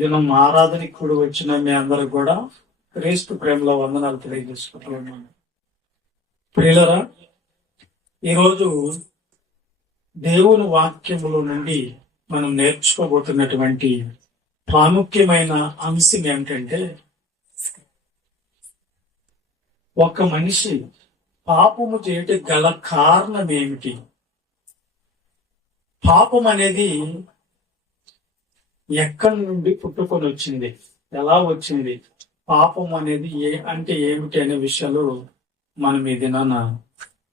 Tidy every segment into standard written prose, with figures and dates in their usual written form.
దినం ఆరాధనకి కూడి వచ్చిన మీ అందరూ కూడా క్రీస్తు ప్రేమలో వందనాలు తెలియజేసుకుంటున్నాను. ప్రియులరా, ఈరోజు దేవుని వాక్యములో నుండి మనం నేర్చుకోబోతున్నటువంటి ప్రాముఖ్యమైన అంశం ఏమిటంటే, ఒక మనిషి పాపము చేయటం గల కారణం ఏమిటి? పాపం అనేది ఎక్కడి నుండి పుట్టుకొని వచ్చింది, ఎలా వచ్చింది, పాపం అనేది అంటే ఏమిటి అనే విషయాలు మనం ఈ దినాన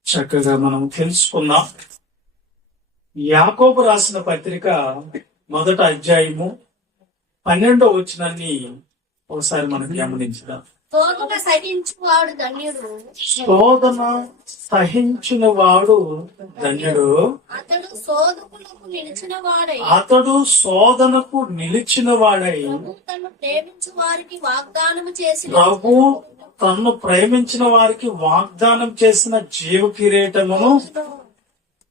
చక్కగా మనం తెలుసుకుందాం. యాకోబు రాసిన పత్రిక 1వ అధ్యాయము 12వ వచనాన్ని ఒకసారి మనం గమనించుదాం. శోధన సహించువాడు ధన్యుడు, శోధన సహించిన వాడు ధన్యుడు, అతడు శోధకులకు నిలిచిన వాడై తను ప్రేమించు వారికి వాగ్దానము చేసిన ప్రభు తన్ను ప్రేమించిన వారికి వాగ్దానం చేసిన జీవ కిరీటమును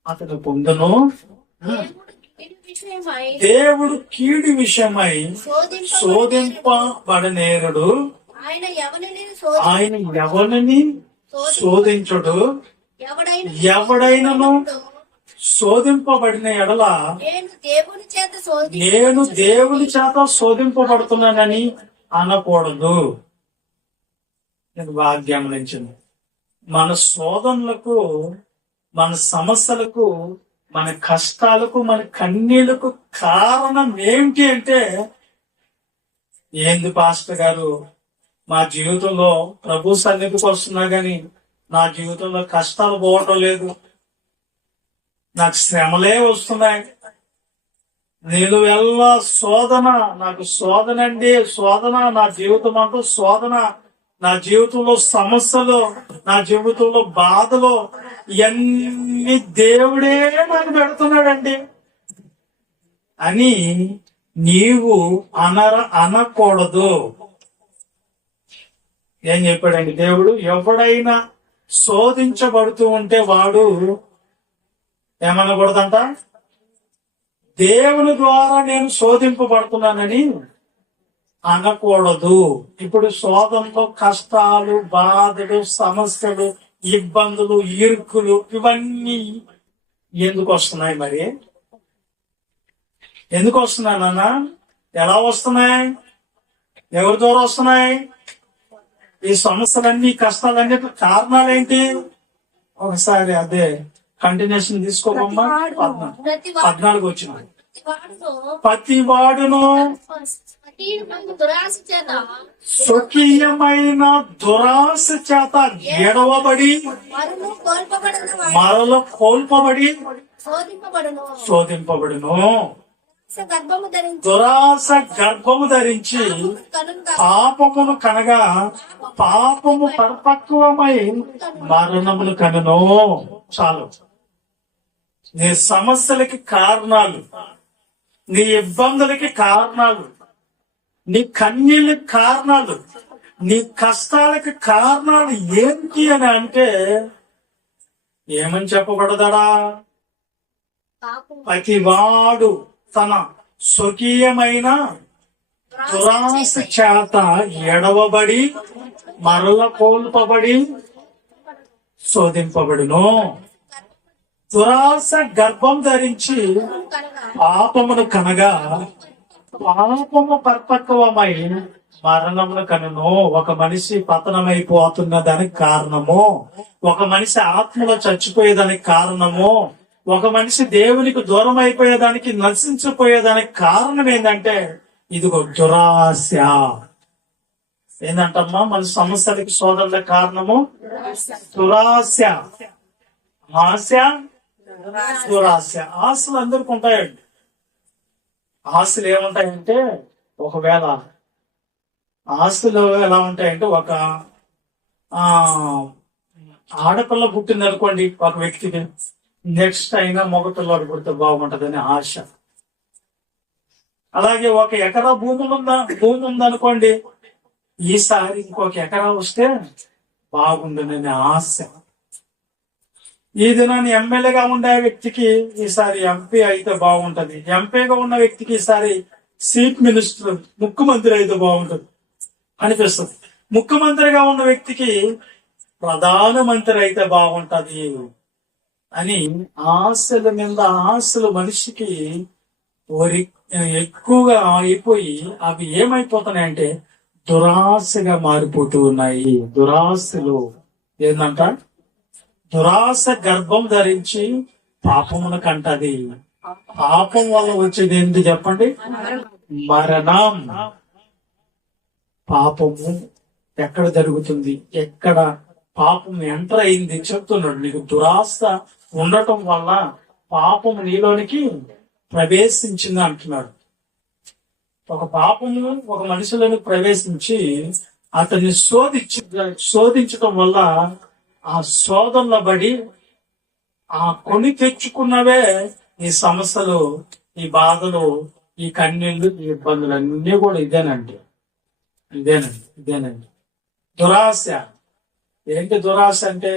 అతడు పొందును. దేవుడు కీడు విషయమై శోధింపబడనేరుడు, ఆయన ఎవరిని శోధించుడు. ఎవడైనను శోధింపబడిన ఎడల నేను దేవుని చేత శోధింపబడుతున్నానని అనకూడదు. నేను బాగా గమనించింది. మన శోధనలకు, మన సమస్యలకు, మన కష్టాలకు, మన కన్నీళ్లకు కారణం ఏంటి అంటే, ఏంది పాస్టర్ గారు, మా జీవితంలో ప్రభు సన్నిధికి వస్తున్నా గాని నా జీవితంలో కష్టాలు పోవటం లేదు, నాకు శ్రమలే వస్తున్నాయి, నేను వెళ్ళా శోధన, నాకు శోధన అండి, శోధన, నా జీవితం అంతా శోధన, నా జీవితంలో సమస్యలు, నా జీవితంలో బాధలు, ఇవన్నీ దేవుడే నాకు పెడుతున్నాడండి అని నీవు అనకూడదు. ఏం చెప్పాడండి దేవుడు? ఎవడైనా శోధించబడుతూ ఉంటే వాడు ఏమనకూడదంట, దేవుని ద్వారా నేను శోధింపబడుతున్నానని అనకూడదు. ఇప్పుడు శోధనలో కష్టాలు, బాధలు, సమస్యలు, ఇబ్బందులు, ఇరుకులు ఇవన్నీ ఎందుకు వస్తున్నాయి? మరి ఎందుకు వస్తున్నాయి నాన్న? ఎలా వస్తున్నాయి? ఎవరి ద్వారా వస్తున్నాయి? ఈ సమస్యలన్నీ, కష్టాలన్నీ కారణాలు ఏంటి? ఒకసారి అదే కంటిన్యూషన్ తీసుకోమమ్మా. 14 వచ్చిన ప్రతి వాడును స్వకీయమైన దురాశ చేత ఎడవబడి మరలో కోల్పబడి శోధింపబడును. దురాశ గర్భము ధరించి పాపమును కనగా పాపము పరిపక్వమై మరణమును కనును. చాలు. నీ సమస్యలకి కారణాలు, నీ ఇబ్బందులకి కారణాలు, నీ కన్నీళ్ళకి కారణాలు, నీ కష్టాలకి కారణాలు ఏంటి అని అంటే ఏమని చెప్పబడదడా? ప్రతివాడు తన స్వకీయమైన దురాశ చేత ఎడవబడి మరల కోల్పబడి శోధింపబడును. దురాశ గర్భం ధరించి పాపమును కనగా పాపము పరిపక్వమై మరణమును కనును. ఒక మనిషి పతనమైపోతున్న దానికి కారణము, ఒక మనిషి ఆత్మలో చచ్చిపోయేదానికి కారణము, ఒక మనిషి దేవునికి దూరం అయిపోయేదానికి, నశించిపోయేదానికి కారణం ఏంటంటే ఇదిగో దురాశ. ఏంటంటమ్మా మన సమస్యలకి, శోధనలకు కారణము దురాశ. ఆశ, దురాశ. ఆశలు అందరికి ఉంటాయండి. ఆశలు ఏముంటాయంటే, ఒకవేళ ఆశలు ఎలా ఉంటాయంటే, ఒక ఆడపిల్ల పుట్టింది అనుకోండి ఒక వ్యక్తికి, నెక్స్ట్ అయినా మగపిల్లవాడు పుడితే బాగుంటదని ఆశ. అలాగే ఒక ఎకరా భూమి ఉందనుకోండి, ఈసారి ఇంకొక ఎకరా వస్తే బాగుండనని ఆశ. ఈ దినాన్ని ఎమ్మెల్యేగా ఉండే వ్యక్తికి ఈసారి ఎంపీ అయితే బాగుంటది, ఎంపీగా ఉన్న వ్యక్తికి ఈసారి చీఫ్ మినిస్టర్ ముఖ్యమంత్రి అయితే బాగుంటుంది అనిపిస్తుంది. ముఖ్యమంత్రిగా ఉన్న వ్యక్తికి ప్రధానమంత్రి అయితే బాగుంటది అని ఆశల మీద ఆశలు మనిషికి ఎక్కువగా అయిపోయి అవి ఏమైపోతున్నాయంటే దురాశగా మారిపోతూ ఉన్నాయి. దురాశలు ఏందంట, దురాశ గర్భం ధరించి పాపమును కంటది. పాపం వల్ల వచ్చేది ఏంటి చెప్పండి? మరణం. పాపము ఎక్కడ జరుగుతుంది, ఎక్కడ పాపం ఎంటర్ అయింది చెప్తున్నాడు. నీకు దురాశ ఉండటం వల్ల పాపం నీలోనికి ప్రవేశించింది అంటున్నాడు. ఒక పాపము ఒక మనిషిలోని ప్రవేశించి అతన్ని శోధించటం వల్ల ఆ శోధనలో పడి ఆ కొని తెచ్చుకున్నవే ఈ సమస్యలు, ఈ బాధలు, ఈ కన్నీళ్లు, ఈ ఇబ్బందులు అన్నీ కూడా ఇదేనండి. దురాశ. ఏంటి దురాశ అంటే?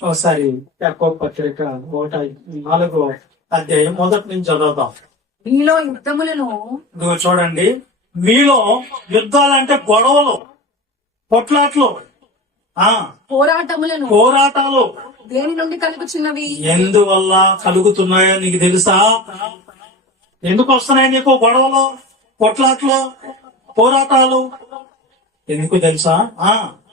ఒకసారి యాకోబు పత్రిక 4వ అధ్యాయం 1 నుంచి చదువుతాం. మీలో యుద్ధములను ఇదిగో చూడండి, మీలో యుద్ధాలంటే గొడవలు, కొట్లాట్లు, పోరాటాలు దేని నుండి కలుగుచున్నవి? ఎందువల్ల కలుగుతున్నాయో నీకు తెలుసా? ఎందుకు వస్తున్నాయి నీకు గొడవలు, కొట్లాట్లు, పోరాటాలు? ఎందుకు తెలుసా?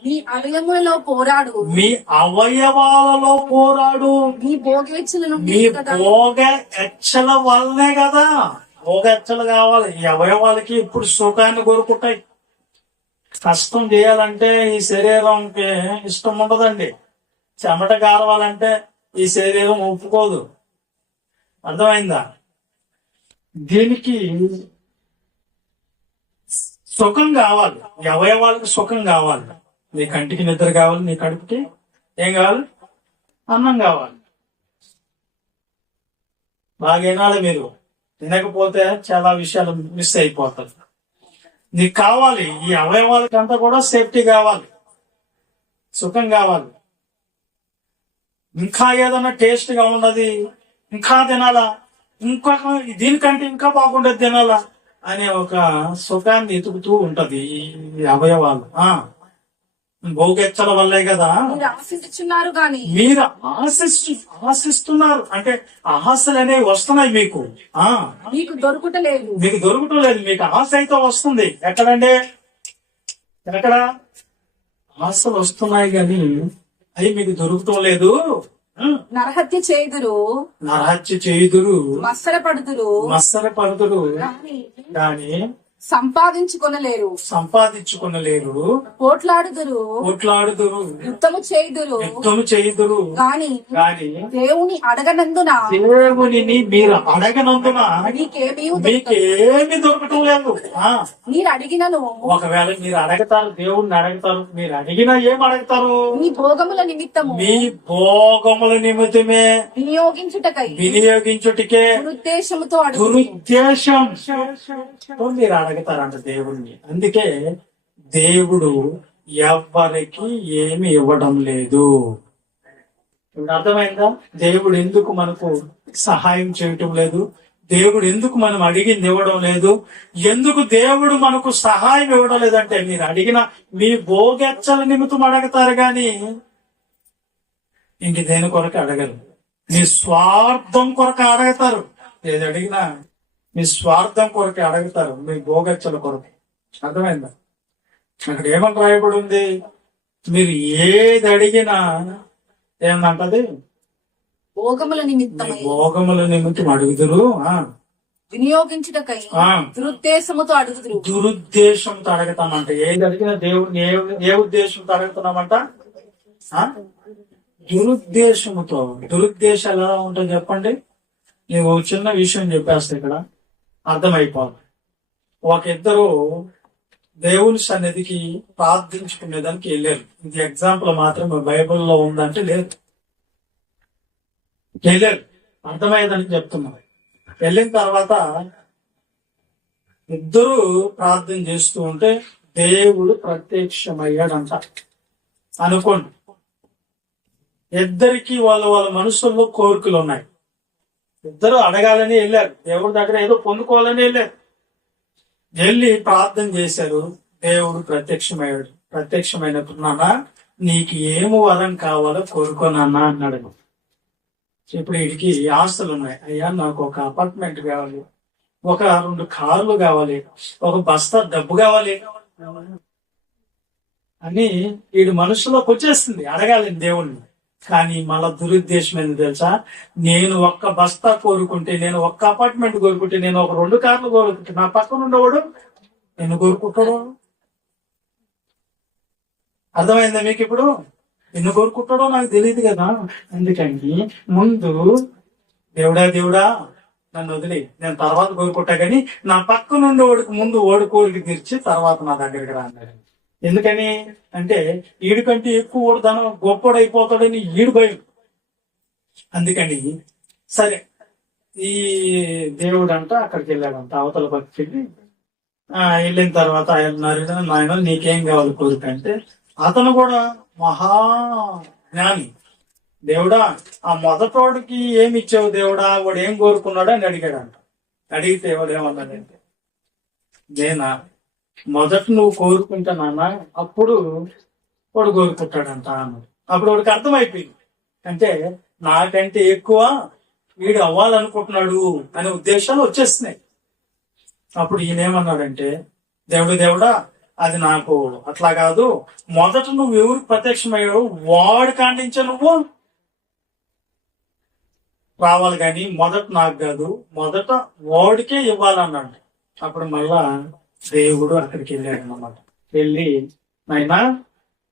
మీ అవయములలో పోరాడు, మీ అవయవాలలో పోరాడు. మీ భోగేచ్ఛల నుండి మీ భోగ ఎచ్చల వల్లనే కదా. భోగ ఎచ్చలు కావాలి. ఈ అవయవాలకి ఇప్పుడు సుఖాన్ని కోరుకుంటాయి. కష్టం చేయాలంటే ఈ శరీరంకి ఇష్టం ఉండదండి. చెమట కారవాలంటే ఈ శరీరం ఒప్పుకోదు. అర్థమైందా? దీనికి సుఖం కావాలి. ఈ అవయవాలకు సుఖం కావాలి. నీ కంటికి నిద్ర కావాలి, నీ కడుపుకి ఏం కావాలి? అన్నం కావాలి. బాగా వినాలి మీరు. తినకపోతే చాలా విషయాలు మిస్ అయిపోతారు. నీకు కావాలి, ఈ అవయవాలకంతా కూడా సేఫ్టీ కావాలి, సుఖం కావాలి. ఇంకా ఏదైనా టేస్ట్ గా ఉన్నది ఇంకా తినాలా, ఇంకా దీనికంటే ఇంకా బాగుండేది తినాలా అనే ఒక సుఖాన్ని ఎతుకుతూ ఉంటది ఈ అవయవాలు. భోగెచ్చల వల్లే కదా మీరు ఆశిస్తున్నారు. కానీ మీరు ఆశిస్తున్నారు అంటే ఆశలు అనేవి వస్తున్నాయి మీకు. మీకు దొరుకుటలేదు. మీకు దొరకటం లేదు. మీకు ఆశ అయితే వస్తుంది. ఎక్కడండి? ఎక్కడ ఆశలు వస్తున్నాయి కానీ అవి మీకు దొరకటం లేదు. నరహత్య చేయుదురు, మత్సర పడుదురు కానీ సంపాదించుకొనలేరు. పోట్లాడుదురు, యుద్ధము చేయుదురు కానీ దేవుని అడగనందున మీరు అడగనందున మీకేమి దొరకటం లేదు. మీరు అడిగినను ఒకవేళ మీరు అడగతారు, దేవుణ్ణి అడగతారు, మీరు అడిగినా ఏం అడగతారు? మీ భోగముల నిమిత్తము, మీ భోగముల నిమిత్తమే వినియోగించుటకే దురుద్దేశంతో దురుద్దేశం మీరు అడగతారంట దేవుణ్ణి. అందుకే దేవుడు ఎవ్వరికి ఏమి ఇవ్వడం లేదు. ఇప్పుడు అర్థమైందా? దేవుడు ఎందుకు మనకు సహాయం చేయటం లేదు? దేవుడు ఎందుకు మనం అడిగింది ఇవ్వడం లేదు? ఎందుకు దేవుడు మనకు సహాయం ఇవ్వడం లేదంటే మీరు అడిగిన మీ భోగెచ్చల నిమిత్తం అడగతారు గాని ఇంక దేని కొరకు అడగరు. మీ స్వార్థం కొరకు అడగతారు. ఏది అడిగినా మీ స్వార్థం కొరకు అడుగుతారు, మీ భోగచ్చల కొరకు. అర్థమైందా? అక్కడ ఏమని రాయబడి ఉంది? మీరు ఏది అడిగినా ఏమంటది? భోగముల నిమిత్తం అడుగుదురు, వినియోగించుటకై దురుద్దేశముతో అడుగుతామంట. ఏది అడిగినా దేవుడిని ఏ ఉద్దేశంతో అడుగుతున్నామంట? దురుద్దేశముతో. దురుద్దేశాలు ఎలా ఉంటాయి చెప్పండి? నేను ఒక చిన్న విషయం చెప్పేస్తా, ఇక్కడ అర్థమైపోవాలి. ఒక ఇద్దరు దేవుని సన్నిధికి ప్రార్థించుకునేదానికి వెళ్ళారు. ఇది ఎగ్జాంపుల్ మాత్రమే, బైబిల్లో ఉందంటే లేదు. వెళ్ళారు, అర్థమయ్యేదని చెప్తున్నారు. వెళ్ళిన తర్వాత ఇద్దరు ప్రార్థన చేస్తూ ఉంటే దేవుడు ప్రత్యక్షమయ్యాడంట అనుకోండి. ఇద్దరికి వాళ్ళ మనసుల్లో కోరికలు ఉన్నాయి. ఇద్దరు అడగాలని వెళ్ళారు, దేవుడి దగ్గర ఏదో పొందుకోవాలని వెళ్ళారు. వెళ్ళి ప్రార్థన చేశారు. దేవుడు ప్రత్యక్షమయ్యాడు. ప్రత్యక్షమైనప్పుడు, నాన్న నీకు ఏమి వరం కావాలో కోరుకోనన్నా అన్నాడు. ఇప్పుడు వీడికి ఆస్తులు ఉన్నాయి. అయ్యా నాకు ఒక అపార్ట్మెంట్ కావాలి, ఒక 2 కార్లు కావాలి, ఒక బస్తా డబ్బు కావాలి అని వీడు మనసులోకి వచ్చేస్తుంది అడగాలని దేవుణ్ణి. కానీ మళ్ళా దురుద్దేశం ఏంది తెలుసా? నేను ఒక్క బస్తా కోరుకుంటే, నేను ఒక్క అపార్ట్మెంట్ కోరుకుంటే, నేను ఒక 2 కార్లు కోరుకుంటే, నా పక్కన ఉండేవాడు నేను కోరుకుంటాడు. అర్థమైందా మీకు? ఇప్పుడు ఎన్ని కోరుకుంటాడో నాకు తెలియదు కదా. అందుకని ముందు దేవుడా నన్ను వదిలి నేను తర్వాత కోరుకుంటా, కానీ నా పక్క నుండి ఓడికి ముందు ఓడి కోరిక తీర్చి తర్వాత నా దగ్గరికి రా అన్నాడు. ఎందుకని అంటే వీడికంటే ఎక్కువ ఓడిదానం గొప్పడైపోతాడని ఈడు భయం. అందుకని సరే ఈ దేవుడు అంట అక్కడికి వెళ్ళాడంట, అవతల పక్కకి వెళ్ళిన తర్వాత ఆయన నాయన నీకేం కావాలి కోరిక అంటే, అతను కూడా మహా జ్ఞాని. దేవుడా ఆ మొదటోడికి ఏమి ఇచ్చావు దేవుడా, వాడు ఏం కోరుకున్నాడు అని అడిగాడంట. అడిగితే వాడు ఏమన్నాడంటే, నేనా మొదట నువ్వు కోరుకుంటా నాన్న, అప్పుడు వాడు కోరుకుంటాడంట అన్నాడు. అప్పుడు వాడికి అర్థమైపోయింది, అంటే నాకంటే ఎక్కువ వీడు అవ్వాలనుకుంటున్నాడు అనే ఉద్దేశాలు వచ్చేస్తున్నాయి. అప్పుడు ఈయనేమన్నాడంటే, దేవుడా అది నాకు అట్లా కాదు, మొదట నువ్వు ఎవరికి ప్రత్యక్షమయ్యావు వాడు కాండించే నువ్వు రావాలి, కానీ మొదట నాకు కాదు, మొదట వాడికే ఇవ్వాలన్నాడు. అప్పుడు మళ్ళా దేవుడు అక్కడికి వెళ్ళాడు అన్నమాట. వెళ్ళి నాయనా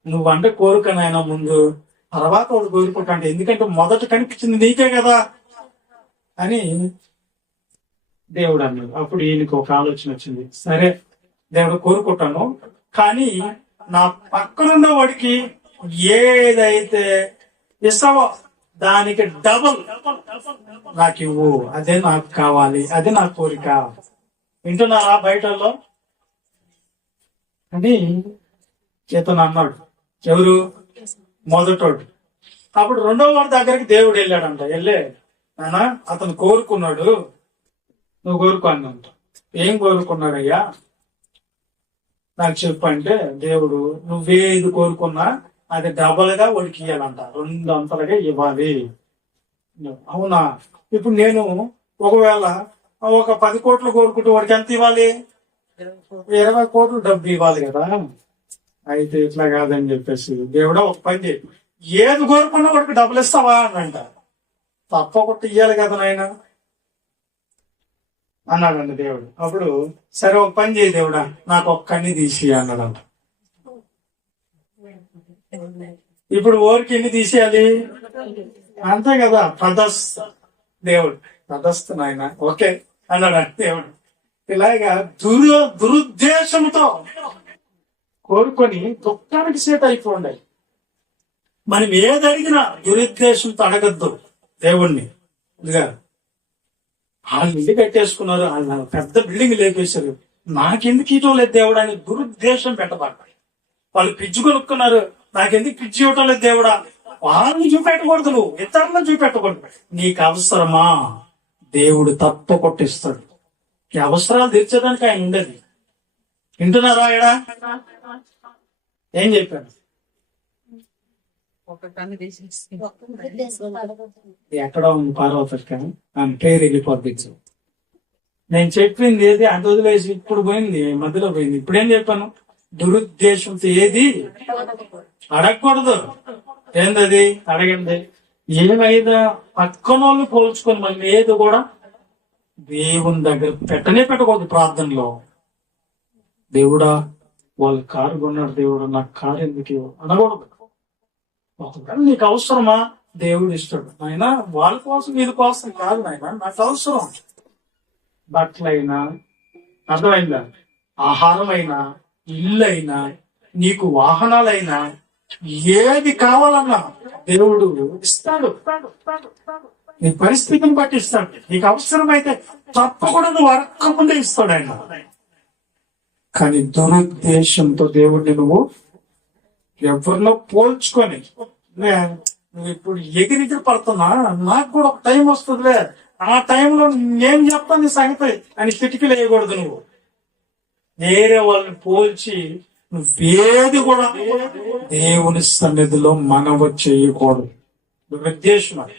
నువ్వంటే కోరుక నాయన ముందు, తర్వాత వాడు కోరుకుంటా అంటే, ఎందుకంటే మొదట కనిపించింది నీకే కదా అని దేవుడు అన్నాడు. అప్పుడు ఈయనకి ఒక ఆలోచన వచ్చింది, సరే దేవుడు కోరుకుంటాను, కానీ నా పక్కనున్న వాడికి ఏదైతే ఇస్తావో దానికి డబుల్ నాకు ఇవ్వు, అదే నాకు కావాలి, అదే నా కోరిక. వింటున్నారా బయటలో అని ఇతను అన్నాడు. ఎవరు? మొదటోడు. అప్పుడు 2వ వాడి దగ్గరికి దేవుడు వెళ్ళాడంట. వెళ్ళే నానా అతను కోరుకున్నాడు, నువ్వు కోరుకో అన్నంట. ఏం కోరుకున్నాడయ్యా నాకు చెప్పు అంటే, దేవుడు నువ్వేది కోరుకున్నా అది డబల్ గా వాడికి ఇవ్వాలంట, 2 అంతలుగా ఇవ్వాలి. అవునా? ఇప్పుడు నేను ఒకవేళ ఒక 10 కోట్లు కోరుకుంటే వాడికి ఎంత ఇవ్వాలి? 20 కోట్లు డబ్బు ఇవ్వాలి కదా. అయితే ఇట్లా కాదని చెప్పేసి దేవుడా ఒక పని చేయి, ఏది కోరుకున్నా వాడికి డబ్బులు ఇస్తావా అనంట. తప్పకుండా ఇవ్వాలి కదా నాయన అన్నాడండి దేవుడు. అప్పుడు సరే ఒక పని చేయి దేవుడా, నాకు ఒక్క కన్ను తీసి అన్నాడంట. ఇప్పుడు ఓరికి ఎన్ని తీసేయాలి? అంతే కదా, తదస్థ. దేవుడు తదస్థ నాయన ఓకే అన్నాడు దేవుడు. ఇలాగా దురుద్దేశంతో కోరుకొని దుఃఖానికి సేట్ అయిపోండి. మనం ఏది అడిగినా దురుద్దేశంతో అడగద్దు దేవుణ్ణి. ఇదిగా వాళ్ళు ఇల్లు కట్టేసుకున్నారు, వాళ్ళు పెద్ద బిల్డింగ్ లేపేశారు, నాకెందుకు ఇవ్వటం లేదు దేవుడా అని దురుద్దేశం పెట్టబడ్డాయి. వాళ్ళు పిజ్జి కొనుక్కున్నారు, నాకెందుకు పిజ్జి ఇవ్వటం లేదు దేవుడా, వాళ్ళని చూపెట్టకూడదు, నువ్వు ఇతరులను చూపెట్టకూడదు. నీకు అవసరమా? దేవుడు తప్ప కొట్టిస్తాడు. ఈ అవసరాలు తీర్చేదానికి ఆయన ఉండేది. వింటున్నారా? ఎడా ఏం చెప్పాను? ఎక్కడ ఉంది పార్వతి కానీ ఆమె పేరు వెళ్ళిపోద్దిచ్చు. నేను చెప్పింది ఏది అంత వదిలేసి ఇప్పుడు పోయింది, మధ్యలో పోయింది. ఇప్పుడేం చెప్పాను? దురుద్దేశంతో ఏది అడగకూడదు. ఏందది? అడగండి. ఏమైనా పక్కన వాళ్ళు పోల్చుకొని మళ్ళీ ఏది కూడా దేవుని దగ్గర పెట్టకూడదు. ప్రార్థనలో దేవుడా వాళ్ళు కారు కొన్నాడు, దేవుడు నాకు కారు ఎందుకు అనకూడదు. ఒకవేళ నీకు అవసరమా? దేవుడు ఇస్తాడు. నాయన వాళ్ళ కోసం వీళ్ళ కోసం కాదు నాయన, నాకు అవసరం. బట్టలైనా, అర్థమైందా, ఆహారం అయినా, ఇల్లు అయినా, నీకు వాహనాలైనా, ఏది కావాలన్నా దేవుడు ఇస్తాడు. నీ పరిస్థితిని బట్టి ఇస్తాడు. నీకు అవసరమైతే తప్పకుండా నువ్వు అడగకముందే ఇస్తాడు ఆయన. కానీ దురుద్దేశంతో దేవుడిని నువ్వు ఎవరిలో పోల్చుకొని, నువ్వు ఇప్పుడు ఎగిరిగిరి పడుతున్నా, నాకు కూడా ఒక టైం వస్తుందిలే, ఆ టైంలో నేను చెప్తాను నీ సంగతి అని కిటికీలు వేయకూడదు. నువ్వు వేరే వాళ్ళని పోల్చి నువ్వేది కూడా దేవుని సన్నిధిలో మనవ చేయకూడదు. ఉద్దేశం అది.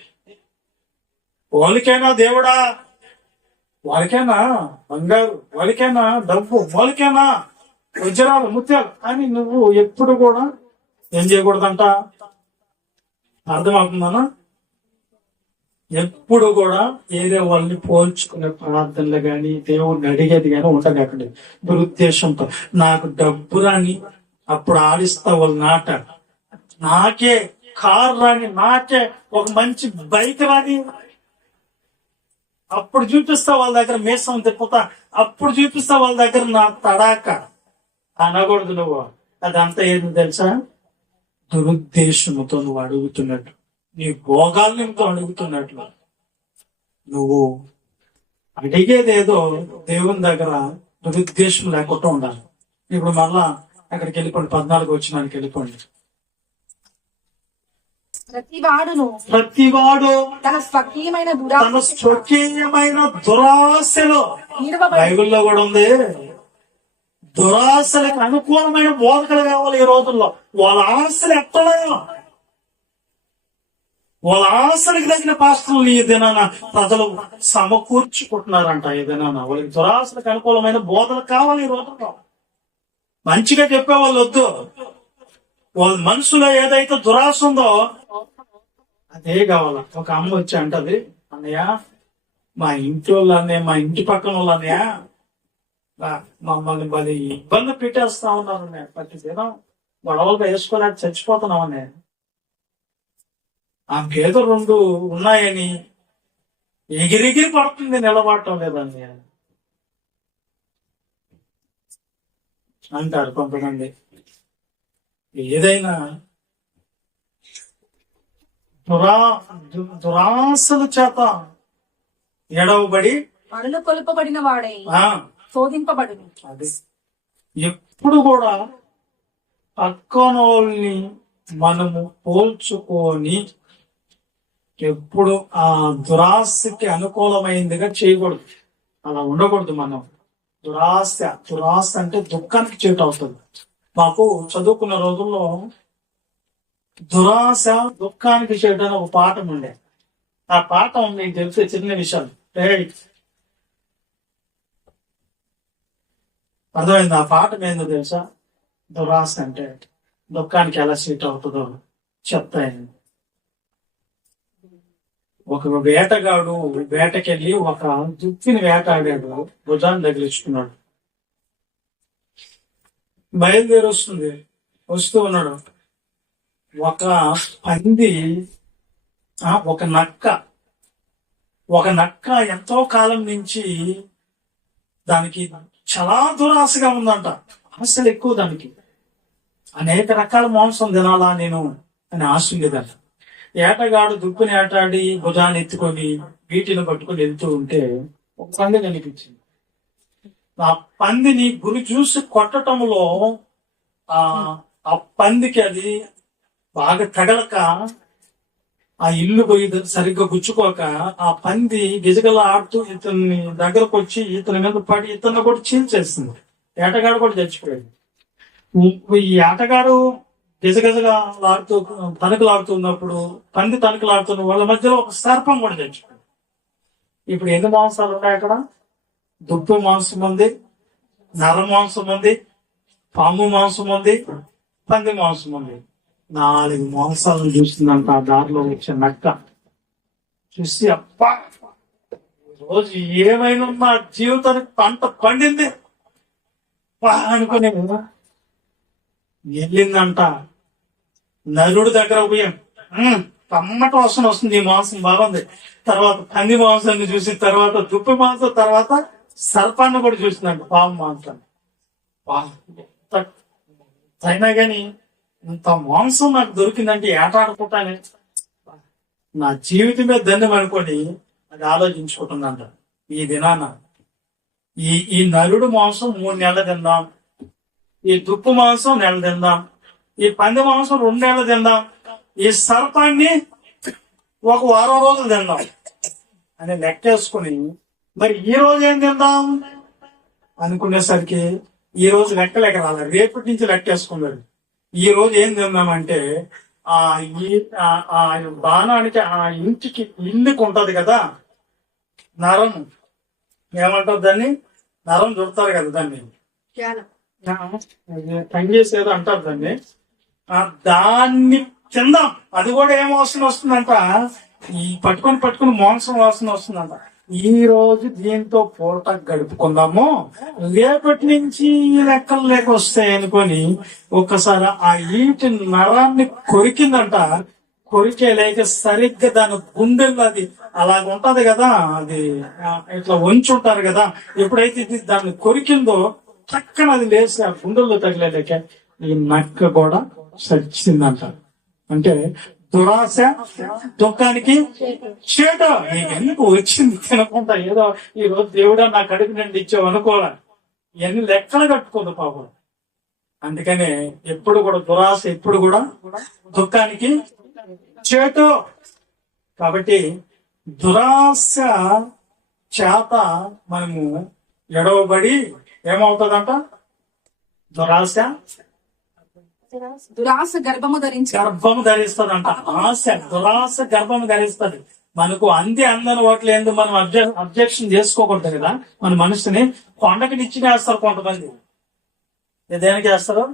వాళ్ళకైనా దేవుడా, వాళ్ళకైనా బంగారు, వాళ్ళకైనా డబ్బు, వాళ్ళకైనా వజ్రాలు, ముత్యాలు అని నువ్వు ఎప్పుడు కూడా ఏం చేయకూడదంట. అర్థమవుతుందనా? ఎప్పుడు కూడా వేరే వాళ్ళని పోల్చుకునే ప్రార్థనలు గాని దేవుడిని అడిగేది గాని ఉండగకండి. దురుద్దేశంతో నాకు డబ్బు రాని అప్పుడు ఆడిస్తా వాళ్ళు నాట, నాకే కారు రాని, నాకే ఒక మంచి బైక్ రాని అప్పుడు చూపిస్తా వాళ్ళ దగ్గర మీసం తిప్పుతా, అప్పుడు చూపిస్తా వాళ్ళ దగ్గర నా తడాక అనకూడదు. నువ్వు అదంతా ఏంది తెలుసా? దురుద్దేశంతో నువ్వు అడుగుతున్నట్టు, నీ భోగాల నిమిత్తం అడుగుతున్నట్లు. నువ్వు అడిగేదేదో దేవుని దగ్గర దురుద్దేశం లేకుండా ఉండాలి. ఇప్పుడు మళ్ళా అక్కడికి వెళ్ళిపోండి, 14 వచ్చినానికి వెళ్ళిపోండి. ప్రతివాడు తన స్వకీయమైన దురాశలో, బైబిల్లో కూడా ఉంది, దురాశలకు అనుకూలమైన బోధకులు కావాలి ఈ రోజుల్లో. వాళ్ళ ఆశలు ఎత్తలేవు, వాళ్ళ ఆశలకు తగిన పాస్టర్లు ఈ దినాన ప్రజలు సమకూర్చుకుంటున్నారంట. ఈ దినాన వాళ్ళకి దురాశలకు అనుకూలమైన బోధలు కావాలి ఈ రోజుల్లో. మంచిగా చెప్పేవాళ్ళు వద్దు. వాళ్ళ మనసులో ఏదైతే దురాశ ఉందో అదే కావాలా. ఒక అమ్మ వచ్చి అంటది, అన్నయ్య మా ఇంటి వాళ్ళనే, మా ఇంటి పక్కన వాళ్ళన్నయ్య మమ్మల్ని బలి ఇబ్బంది పెట్టేస్తా ఉన్నారు, ప్రతి దినం గొడవలుగా వేసుకోలేక చచ్చిపోతున్నామని. ఆమెకేదో 2 ఉన్నాయని ఎగిరిగిరి పడుతుంది, నిలబడటం లేదని అంటారు కొంతమంది. ఏదైనా దురాశల చేత ఎడవబడి అడులు కొలుపబడిన వాడై శోధింపబడును. అది ఎప్పుడు కూడా పక్కనోళ్ళని మనము పోల్చుకొని ఎప్పుడు ఆ దురాశకి అనుకూలమైందిగా చేయకూడదు. అలా ఉండకూడదు. మనం దురాశ అంటే దుఃఖానికి చేటు అవుతుంది. మాకు చదువుకున్న రోజుల్లో దురాశ దుఃఖానికి చేయడానికి ఒక పాఠం ఉండే. ఆ పాఠం మీకు తెలిసే చిన్న విషయాలు అర్థమైంది. ఆ పాఠం ఏందో తెలుసా? దురాశ అంటే దుఃఖానికి ఎలా సీట్ అవుతుందో చెప్తాను. ఒక వేటగాడు వేటకెళ్ళి ఒక దుప్పిని వేటాడాడు, భుజాన్ని తగిలించుకున్నాడు. బయలుదేరి వస్తూ ఉన్నాడు. ఒక పంది, ఒక నక్క ఎంతో కాలం నుంచి దానికి చాలా దురాశగా ఉందంట. ఆశలు ఎక్కువ దానికి. అనేక రకాల మాంసం తినాలా నేను అని ఆశ ఉండేదంట. ఏటగాడు దుప్పుని ఏటాడి భుజాన్ని ఎత్తుకొని వీటిని పట్టుకొని వెళ్తూ ఉంటే ఒక పంది కనిపించింది. ఆ పందిని గురి చూసి కొట్టడంలో ఆ పందికి అది బాగా తగలక ఆ ఇల్లు పోయి సరిగ్గా గుచ్చుకోక ఆ పంది గిజగల ఆడుతూ ఇతన్ని దగ్గరకు వచ్చి ఇతని మీద పడి ఇతన్ని కూడా చీల్చేస్తుంది. ఏటగాడు కూడా చచ్చిపోయాడు. ఈ ఆటగాడు గిజగజగా తణుకులాడుతున్నప్పుడు పంది తణుకులాడుతున్న వాళ్ళ మధ్యలో ఒక సర్పం కూడా చచ్చిపోయింది. ఇప్పుడు ఎన్ని మాంసాలు ఉన్నాయి అక్కడ? దుప్పు మాంసం ఉంది, నర మాంసం ఉంది, పాము మాంసం ఉంది, పంది మాంసం ఉంది. 4 మాంసాలను చూసిందంట ఆ దారిలో వచ్చే నక్క. చూసి అబ్బా రోజు ఏమైనా నా జీవితానికి పంట పండింది అనుకునే వెళ్ళిందంట. నరుడు దగ్గర పోయాం, టమ్మట వాసన వస్తుంది, ఈ మాంసం బాగుంది. తర్వాత పంది మాంసాన్ని చూసిన తర్వాత దుప్పి మాంసం, తర్వాత సర్పాన్ని కూడా చూసిందంట, పాము మాంసాన్ని. అయినా గాని ఇంత మాంసం నాకు దొరికిందంటే ఏటాడుకుంటానే నా జీవితమే ధన్యం అనుకొని అది ఆలోచించుకుంటుందంట. ఈ దినాన ఈ నరుడు మాంసం 3 నెలలు తిందాం, ఈ దుప్పు మాంసం నెల తిందాం, ఈ పంది మాంసం 2 నెలలు తిందాం, ఈ సర్పాన్ని 1 వారం రోజులు తిందాం అని లెక్కేసుకుని మరి ఈ రోజు ఏం తిందాం అనుకునేసరికి ఈ రోజు లెక్కలేక రాలేదు, రేపటి నుంచి లెక్కేసుకున్నాడు. ఈ రోజు ఏం తిందామంటే ఆ ఈ ఆ బాణానికి ఆ ఇంటికి ఇల్లుకి ఉంటది కదా నరం, ఏమంటారు దాన్ని, నరం చుడతారు కదా దాన్ని, తంగేసేదో అంటారు దాన్ని. దాన్ని తిందాం. అది కూడా ఏం వాసన వస్తుందంట, ఈ పట్టుకొని మాంసం వాసన వస్తుందంట. ఈ రోజు దీంతో పూట గడుపుకుందాము, రేపటి నుంచి లెక్కలు లేక వస్తాయి అనుకొని ఒక్కసారి ఆ ఇంటి నరాన్ని కొరికిందంట. కొరికే లేక సరిగ్గా దాని గుండెల్లో అది అలాగ ఉంటది కదా, అది ఇట్లా ఉంచుంటారు కదా, ఎప్పుడైతే ఇది దాన్ని కొరికిందో చక్కన అది లేచి ఆ గుండెల్లో తగిలేక ఈ నక్క కూడా చచ్చిందంట. అంటే దురాశ దుఃఖానికి చేట. నీకు ఎందుకు వచ్చింది తినకుండా, ఏదో ఈ రోజు దేవుడా నా కడుపు నిండి ఇచ్చావు అనుకోవాలి, ఇవన్నీ లెక్కలు కట్టుకోదు పాపం. అందుకనే ఎప్పుడు కూడా దురాశ ఎప్పుడు కూడా దుఃఖానికి చేటు. కాబట్టి దురాశ చేత మనము ఎడవబడి ఏమవుతుందంట, దురాశ గర్భము ధరిస్తుందంట. ఆశ దురాశ గర్భము ధరిస్తుంది. మనకు అందని ఓట్లు ఎందుకు మనం అబ్జెక్షన్ చేసుకోకూడదు కదా. మన మనసుని కొండకి నిచ్చినేస్తారు కొంతమంది. దేనికి వేస్తారు?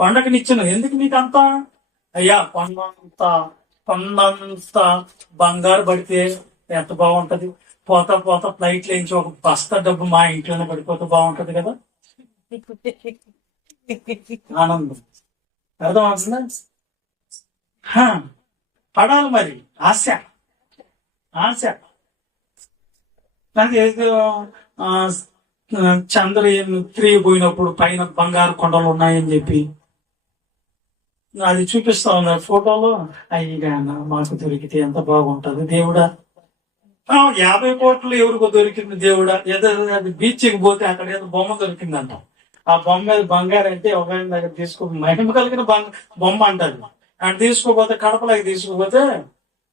కొండకి నిచ్చిన. ఎందుకు నీకంతా? అయ్యా కొండంత బంగారు పడితే ఎంత బాగుంటది, పోతా ఫ్లైట్ లేంచి ఒక బస్తా డబ్బు మా ఇంట్లోనే పడిపోతే బాగుంటది కదా. ఆనందం అర్థం అవుతుందా? పడాలి మరి. ఆశ అది ఏదో చంద్రయాన్ 3 పోయినప్పుడు పైన బంగారు కొండలు ఉన్నాయని చెప్పి అది చూపిస్తా ఉన్నారు ఫోటోలో. అయ్యిగా మాకు దొరికితే ఎంత బాగుంటది దేవుడా. 50 కోట్లు ఎవరికో దొరికింది దేవుడా. ఏదో అది బీచ్కి పోతే అక్కడ ఏదో బొమ్మ దొరికిందంట. ఆ బొమ్మ మీద బంగారు అంటే ఒక దగ్గర మహిమ కలిగిన బొమ్మ అంటారు. ఆయన తీసుకోపోతే కడపలోకి తీసుకుపోతే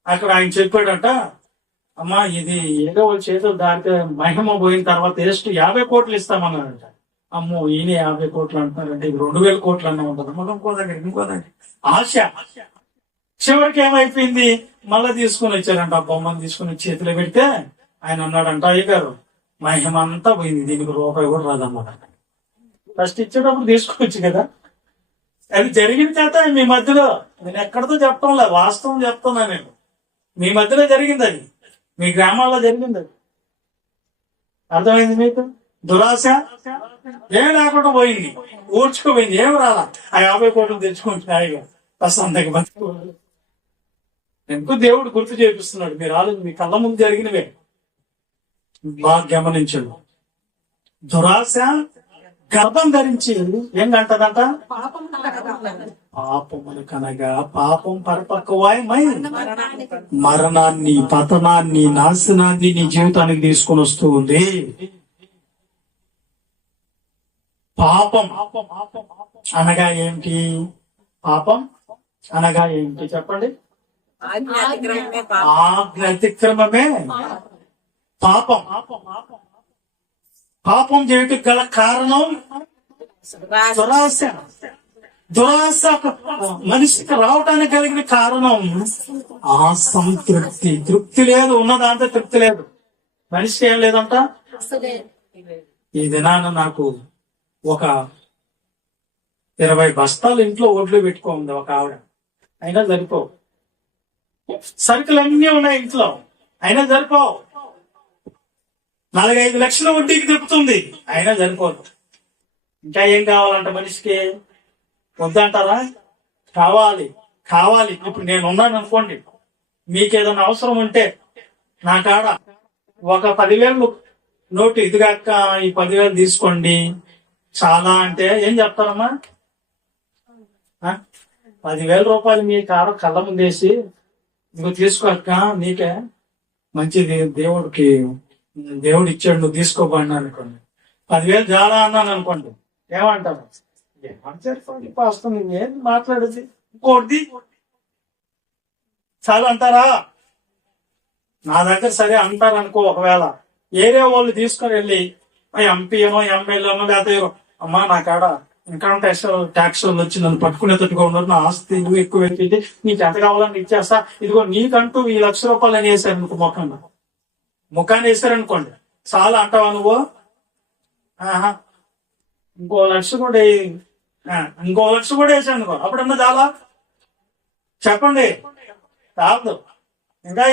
అక్కడ ఆయన చెప్పాడంట, అమ్మా ఇది ఏదో చేతులు దాటితే మహిమ పోయిన తర్వాత ఎస్ట్ 50 కోట్లు ఇస్తామన్నాడంట. అమ్మో ఈయన 50 కోట్లు అంటున్నారంటే ఇది 2000 కోట్లు అన్న ఉంటుంది. మనం ఇంకో దగ్గర ఆశ. చివరికి ఏమైపోయింది, మళ్ళా తీసుకుని వచ్చారంట. ఆ బొమ్మను తీసుకుని చేతిలో పెడితే ఆయన అన్నాడంట, అయ్యగారు మహిమ అంతా పోయింది, దీనికి రూపాయి కూడా రాదన్నాడంట. ఫస్ట్ ఇచ్చేటప్పుడు తీసుకోవచ్చు కదా. అది జరిగిన చేత మీ మధ్యలో, నేను ఎక్కడితో చెప్పడంలే, వాస్తవం చెప్తున్నా నేను. మీ మధ్యలో జరిగింది అది, మీ గ్రామాల్లో జరిగింది అది. అర్థమైంది మీకు? దురాశ ఏం లేకుండా పోయింది, ఊడ్చుకోపోయింది, ఏం రాలా. ఆ 50 కోట్లు తెచ్చుకుంటే హాయిగా ప్రశాంతంగా బతుకోవాలి. ఎందుకు దేవుడు గుర్తు చేపిస్తున్నాడు. మీరు ఆలోచన, మీ కళ్ళ ముందు జరిగినవే బాగా గమనించండి. దురాశ గర్భం ధరించి ఏంటంటదంట, పాపములు కనగా పాపం పరిపక్వమై మరణాన్ని, పతనాన్ని, నాశనాన్ని నీ జీవితానికి తీసుకుని వస్తూ ఉంది. పాపం అనగా ఏంటి? పాపం అనగా ఏంటి చెప్పండి? ఆజ్ఞ అతిక్రమమే పాపం. పాపం చేయటం గల కారణం దురాశ. దురాశ మనిషికి రావడానికి కలిగిన కారణం అసంతృప్తి. తృప్తి లేదు, ఉన్నదాంతో తృప్తి లేదు. మనిషికి ఏం లేదంట. ఈ దినాన నాకు ఒక 20 బస్తాలు ఇంట్లో ఒడ్లు పెట్టుకోండి ఒక ఆవిడ. అయినా సరిపోవు. సరుకులు అన్నీ ఉన్నాయి ఇంట్లో, అయినా సరిపోవు. 4-5 లక్షల వడ్డీకి తిప్పుతుంది, అయినా సరిపోదు. ఇంకా ఏం కావాలంట మనిషికి? వద్దంటారా? కావాలి. ఇప్పుడు నేను ఉన్నాను అనుకోండి, మీకు ఏదైనా అవసరం ఉంటే నా కాడ ఒక 10,000 నోటు, ఇదిగాక ఈ 10,000 తీసుకోండి చాలా అంటే ఏం చెప్తారమ్మా? 10,000 రూపాయలు మీ కాడ కళ్ళ ముందేసి నువ్వు తీసుకోక, నీకే మంచిది, దేవుడు ఇచ్చాడు, నువ్వు తీసుకోబడినా అనుకోండి. 10,000 చాలా అన్నాను అనుకోండి, ఏమంటారు? పాస్తం ఏం మాట్లాడేది, ఇంకోటి చాలా అంటారా? నా దగ్గర సరే అంటారు అనుకో, ఒకవేళ ఏరియా వాళ్ళు తీసుకొని వెళ్ళి ఎంపీనో ఎమ్మెల్యేనో లేకపోతే అమ్మా నా కాడ ఇన్కమ్ ట్యాక్స్ వాళ్ళు వచ్చి నన్ను పట్టుకునేటట్టుగా ఉన్నారు, నా ఆస్తి ఇవి ఎక్కువ పెట్టింది, నీకు ఎంత కావాలని ఇచ్చేస్తా, ఇదిగో నీకంటూ ఈ ₹1,00,000 అని వేసారు అనుకో, ముఖాన్ని వేసారనుకోండి, చాలా అంటావా నువ్వు? ఆహా, ఇంకో 1,00,000 కూడా ఇంకో 1,00,000 కూడా వేసాను అనుకో, అప్పుడన్నా చాలా చెప్పండి, చాలదు. ఇంకా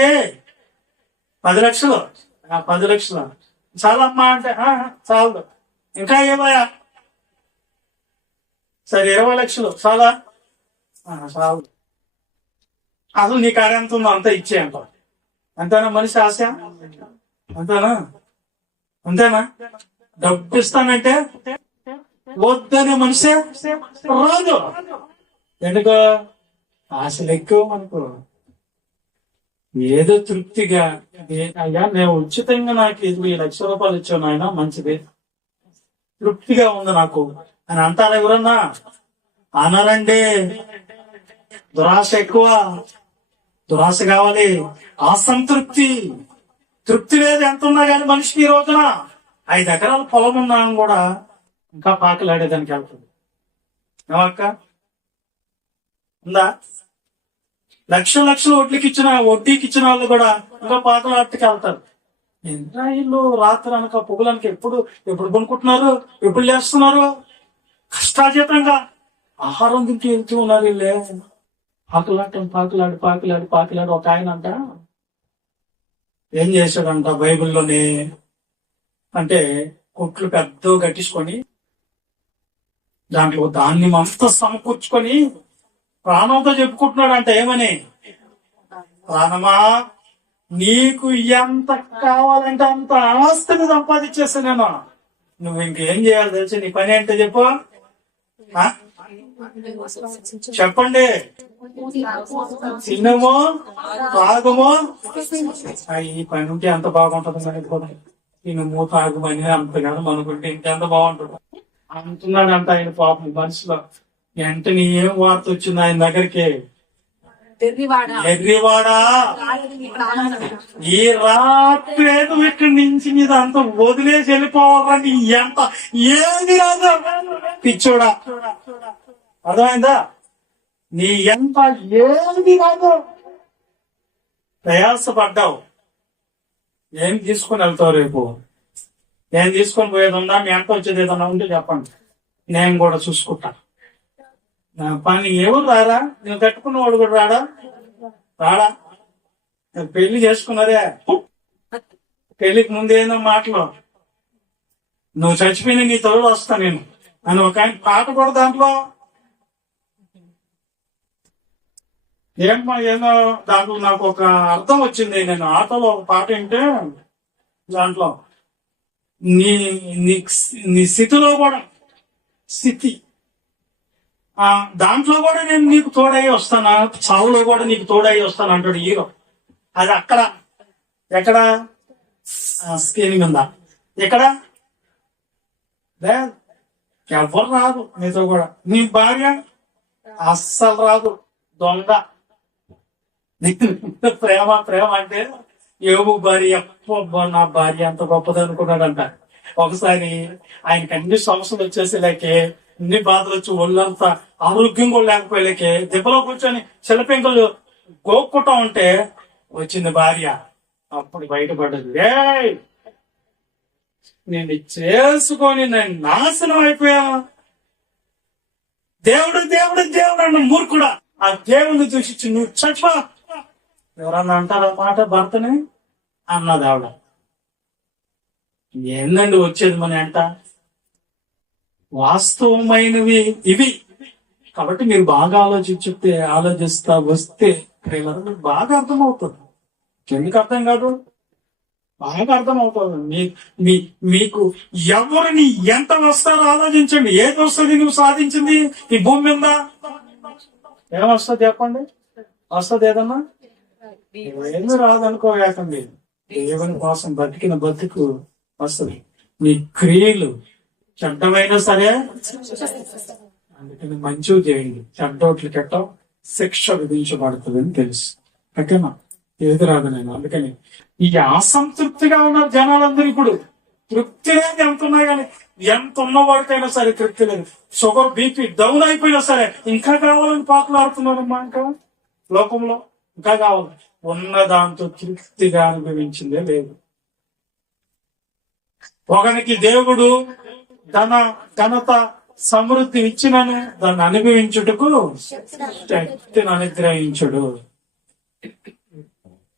10 లక్షలు, 10 లక్షలు చాలమ్మా అంటే చాలదు. ఇంకా ఏమయ్యా, సరే 20 లక్షలు చాలా, చాలు. అసలు నీ కార్యం ఎంత ఉందో అంతా ఇచ్చే అంట. అంతేనా మనిషి ఆశ? అంతేనా? అంతేనా? డబ్బు ఇస్తానంటే వద్దనే మనిషే రాదు. ఎందుకు? ఆశలు ఎక్కువ మనకు. ఏదో తృప్తిగా, అయ్యా నేను ఉచితంగా నాకు ఇది ₹1,00,000 ఇచ్చాను ఆయన, మంచిది, తృప్తిగా ఉంది నాకు అని అంటారా ఎవరన్నా? అనరండి. దురాశ ఎక్కువ, దురాశ కావాలి, అసంతృప్తి, తృప్తి లేదు. ఎంత ఉన్నా కానీ మనిషికి ఈ రోజున 5 ఎకరాల పొలం ఉన్నా కూడా ఇంకా పాకలాడేదానికి వెళ్తుంది. ఏమక్క ఉందా? లక్షలు వడ్డీకి ఇచ్చిన వాళ్ళు కూడా ఇంకా పాకలాటకి వెళ్తారు. ఎంత ఇల్లు రాత్రి అనక పొగులనక ఎప్పుడు కొనుక్కుంటున్నారు, ఎప్పుడు లేస్తున్నారు, కష్టాజీతంగా ఆహారం తింటూ వెళ్తూ ఉన్నారు. వీళ్ళే పాకులాడి ఒక ఆయన అంట ఏం చేశాడంట, బైబిల్లోనే అంటే కొట్లు పెద్ద కట్టించుకొని దాంట్లో ధాన్యం అంతా సమకూర్చుకొని ప్రాణంతో చెప్పుకుంటున్నాడంట. ఏమని? ప్రాణమా, నీకు ఎంత కావాలంటే అంత ఆస్తిని సంపాదించేస్తా నేను, నువ్వు ఇంకేం చేయాలి తెలిసి, నీ పని ఏంటో చెప్పు, చెప్పండి. తినమో తాగమో, ఈ పని ఉంటే ఎంత బాగుంటుంది మనకి కూడా. తినమో తాగమని అంతగానో అనుకుంటే ఇంకెంత బాగుంటుంది అంటున్నాడంట ఆయన. పాపం మనసులో వెంటనే ఏం వార్త వచ్చింది ఆయన దగ్గరికి, ఎర్రివాడా ఈ రాత్రి ఇక్కడి నుంచి మీద అంత వదిలేసి వెళ్ళిపోవాలని ఎంత ఏది రాదు పిచ్చోడా, అర్థమైందా? నీ ఎంత ఏది రాదు, ప్రయాసపడ్డావు, ఏం తీసుకుని వెళ్తావు రేపు? ఏం తీసుకొని పోయేది ఉందా? మీ ఎంత వచ్చేది ఏదన్నా ఉంటే చెప్పండి, నేను కూడా చూసుకుంటా. పని ఎవరు రారా? నేను కట్టుకున్నవాడు కూడా రాడా? పెళ్లి చేసుకున్నారే, పెళ్లికి ముందేనో మాటలు, నువ్వు చచ్చిపోయిన నీ తోడు వస్తా నేను అని ఒక ఆయన పాట కూడా దాంట్లో ఏదో దాంట్లో నాకు ఒక అర్థం వచ్చింది. నేను ఆటోలో ఒక పాట వింటే దాంట్లో నీ స్థితిలో కూడా దాంట్లో కూడా నేను నీకు తోడై వస్తానా, చావులో కూడా నీకు తోడై వస్తాను అంటాడు హీరో. అది అక్కడ ఎక్కడ స్క్రీన్ మీద, ఎక్కడ ఎవరు రాదు నీతో కూడా. నీ భార్య అస్సలు రాదు, దొంగ. ప్రేమ అంటే ఏవో భార్య, నా భార్య అంత గొప్పది అనుకున్నాడంట. ఒకసారి ఆయనకి అన్ని సమస్యలు వచ్చేసేలాకే, అన్ని బాధలు వచ్చి ఒళ్ళంతా ఆరోగ్యం కూడా లేకపోయేలాకే దెబ్బలో కూర్చొని చిలపెంకలు గోక్కుంటా ఉంటే వచ్చింది భార్య. అప్పుడు బయటపడ్డది, నేను చేసుకొని నేను నాశనం అయిపోయా, దేవుడు అన్న మూర్ఖుడా, ఆ దేవుడిని చూసి నువ్వు చచ్చిపో. ఎవరన్నా అంటారా మాట భర్తని? అన్నది ఆవిడ. ఏందండి వచ్చేది మన అంట? వాస్తవమైనవి ఇవి. కాబట్టి మీరు బాగా ఆలోచిస్తా వస్తే మీకు బాగా అర్థమవుతుంది. ఎందుకు అర్థం కాదు? బాగా అర్థమవుతుంది. మీకు ఎవరిని ఎంత వస్తారో ఆలోచించండి. ఏది వస్తుంది నువ్వు సాధించింది ఈ భూమి మీద? ఏమొస్తుంది చెప్పండి? వస్తుంది ఏదన్నా? ఏమి రాదనుకోకండి. దేవుని కోసం బతికిన బతుకు వస్తుంది. నీ క్రియలు చెడ్డమైనా సరే అందుకని మంచిగా చేయండి. చెడ్డోట్లు కెట్ట శిక్ష విధించబడుతుంది అని తెలుసు. ఓకేనా? ఏది రాదు నేను. అందుకని ఈ అసంతృప్తిగా ఉన్నారు జనాలందరూ. ఇప్పుడు తృప్తి లేదు. ఎంత ఉన్నాయి కానీ, ఎంత ఉన్నవాడికైనా సరే తృప్తి లేదు. షుగర్ బీపీ డౌన్ అయిపోయినా సరే ఇంకా కావాలని పాకులాడుతున్నారమ్మా. ఇంకా లోకంలో ఇంకా కావాలి. ఉన్న దాంతో తృప్తిగా అనుభవించిందే లేదు. ఒకనికి దేవుడు ఘనత సమృద్ధి ఇచ్చినను దాన్ని అనుభవించుటకు శక్తిని అనుగ్రహించుడు.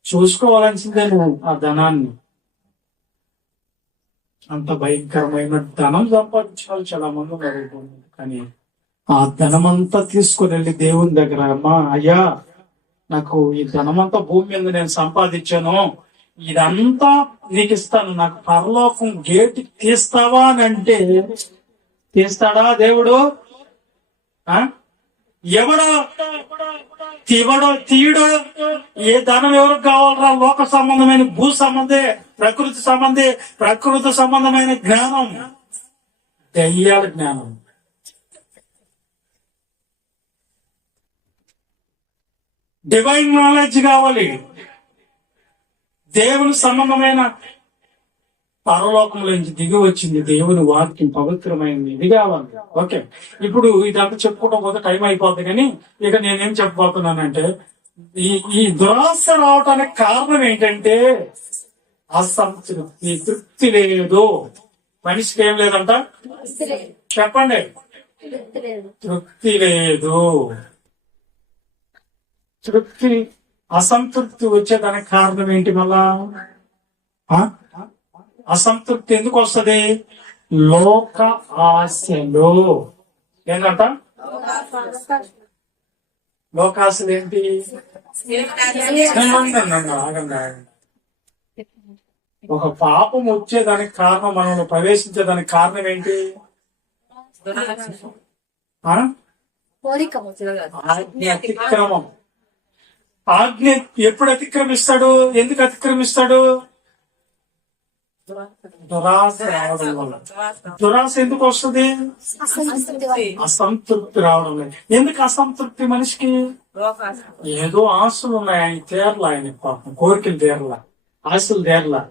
చూసుకోవాల్సిందే నువ్వు ఆ ధనాన్ని. అంత భయంకరమైన ధనం సంపాదించాలి చాలా మంది ఉన్నారు. కానీ ఆ ధనమంతా తీసుకుని వెళ్ళి దేవుని దగ్గర, అమ్మా అయ్యా నాకు ఈ ధనమంతా భూమి మీద నేను సంపాదించాను, ఇదంతా నీకు ఇస్తాను, నాకు పరలోకం గేటు తీస్తావా అని అంటే తీస్తాడా దేవుడు? ఎవడో తీయడో. ఏ ధనం ఎవరికి కావాలరా? లోక సంబంధమైన భూ సంబంధే, ప్రకృతి సంబంధమైన జ్ఞానం, దయ్యాల జ్ఞానం. డివైన్ నాలెడ్జ్ కావాలి. దేవుని సంబంధమైన పరలోకంలో నుంచి దిగి వచ్చింది దేవుని వాక్యం, పవిత్రమైనది, ఇది కావాలి. ఓకే, ఇప్పుడు ఇదంతా చెప్పుకోవడం పోతే టైం అయిపోతుంది. కానీ ఇక నేనేం చెప్పబోతున్నానంటే, ఈ దురాశ రావటానికి కారణం ఏంటంటే అసంతృప్తి, తృప్తి లేదు. మనిషికి ఏం లేదంట? చెప్పండి. తృప్తి లేదు. అసంతృప్తి వచ్చేదానికి కారణం ఏంటి? మళ్ళా అసంతృప్తి ఎందుకు వస్తుంది? లోక ఆశలు. ఏంటంట? లోకాశలు ఏంటి? ఒక పాపం వచ్చేదానికి కారణం, మనల్ని ప్రవేశించేదానికి కారణం ఏంటి? ఆజ్ఞ అతిక్రమం. ఆజ్ఞ ఎప్పుడు అతిక్రమిస్తాడు? ఎందుకు అతిక్రమిస్తాడు? దురాశ రావడం వల్ల. దురాశ ఎందుకు వస్తుంది? అసంతృప్తి రావడం లేదు. ఎందుకు అసంతృప్తి మనిషికి? ఏదో ఆశలు ఉన్నాయి, ఆయన తీరలా, ఆయన పాపం కోరికలు తీరలా, ఆశలు తీరలా.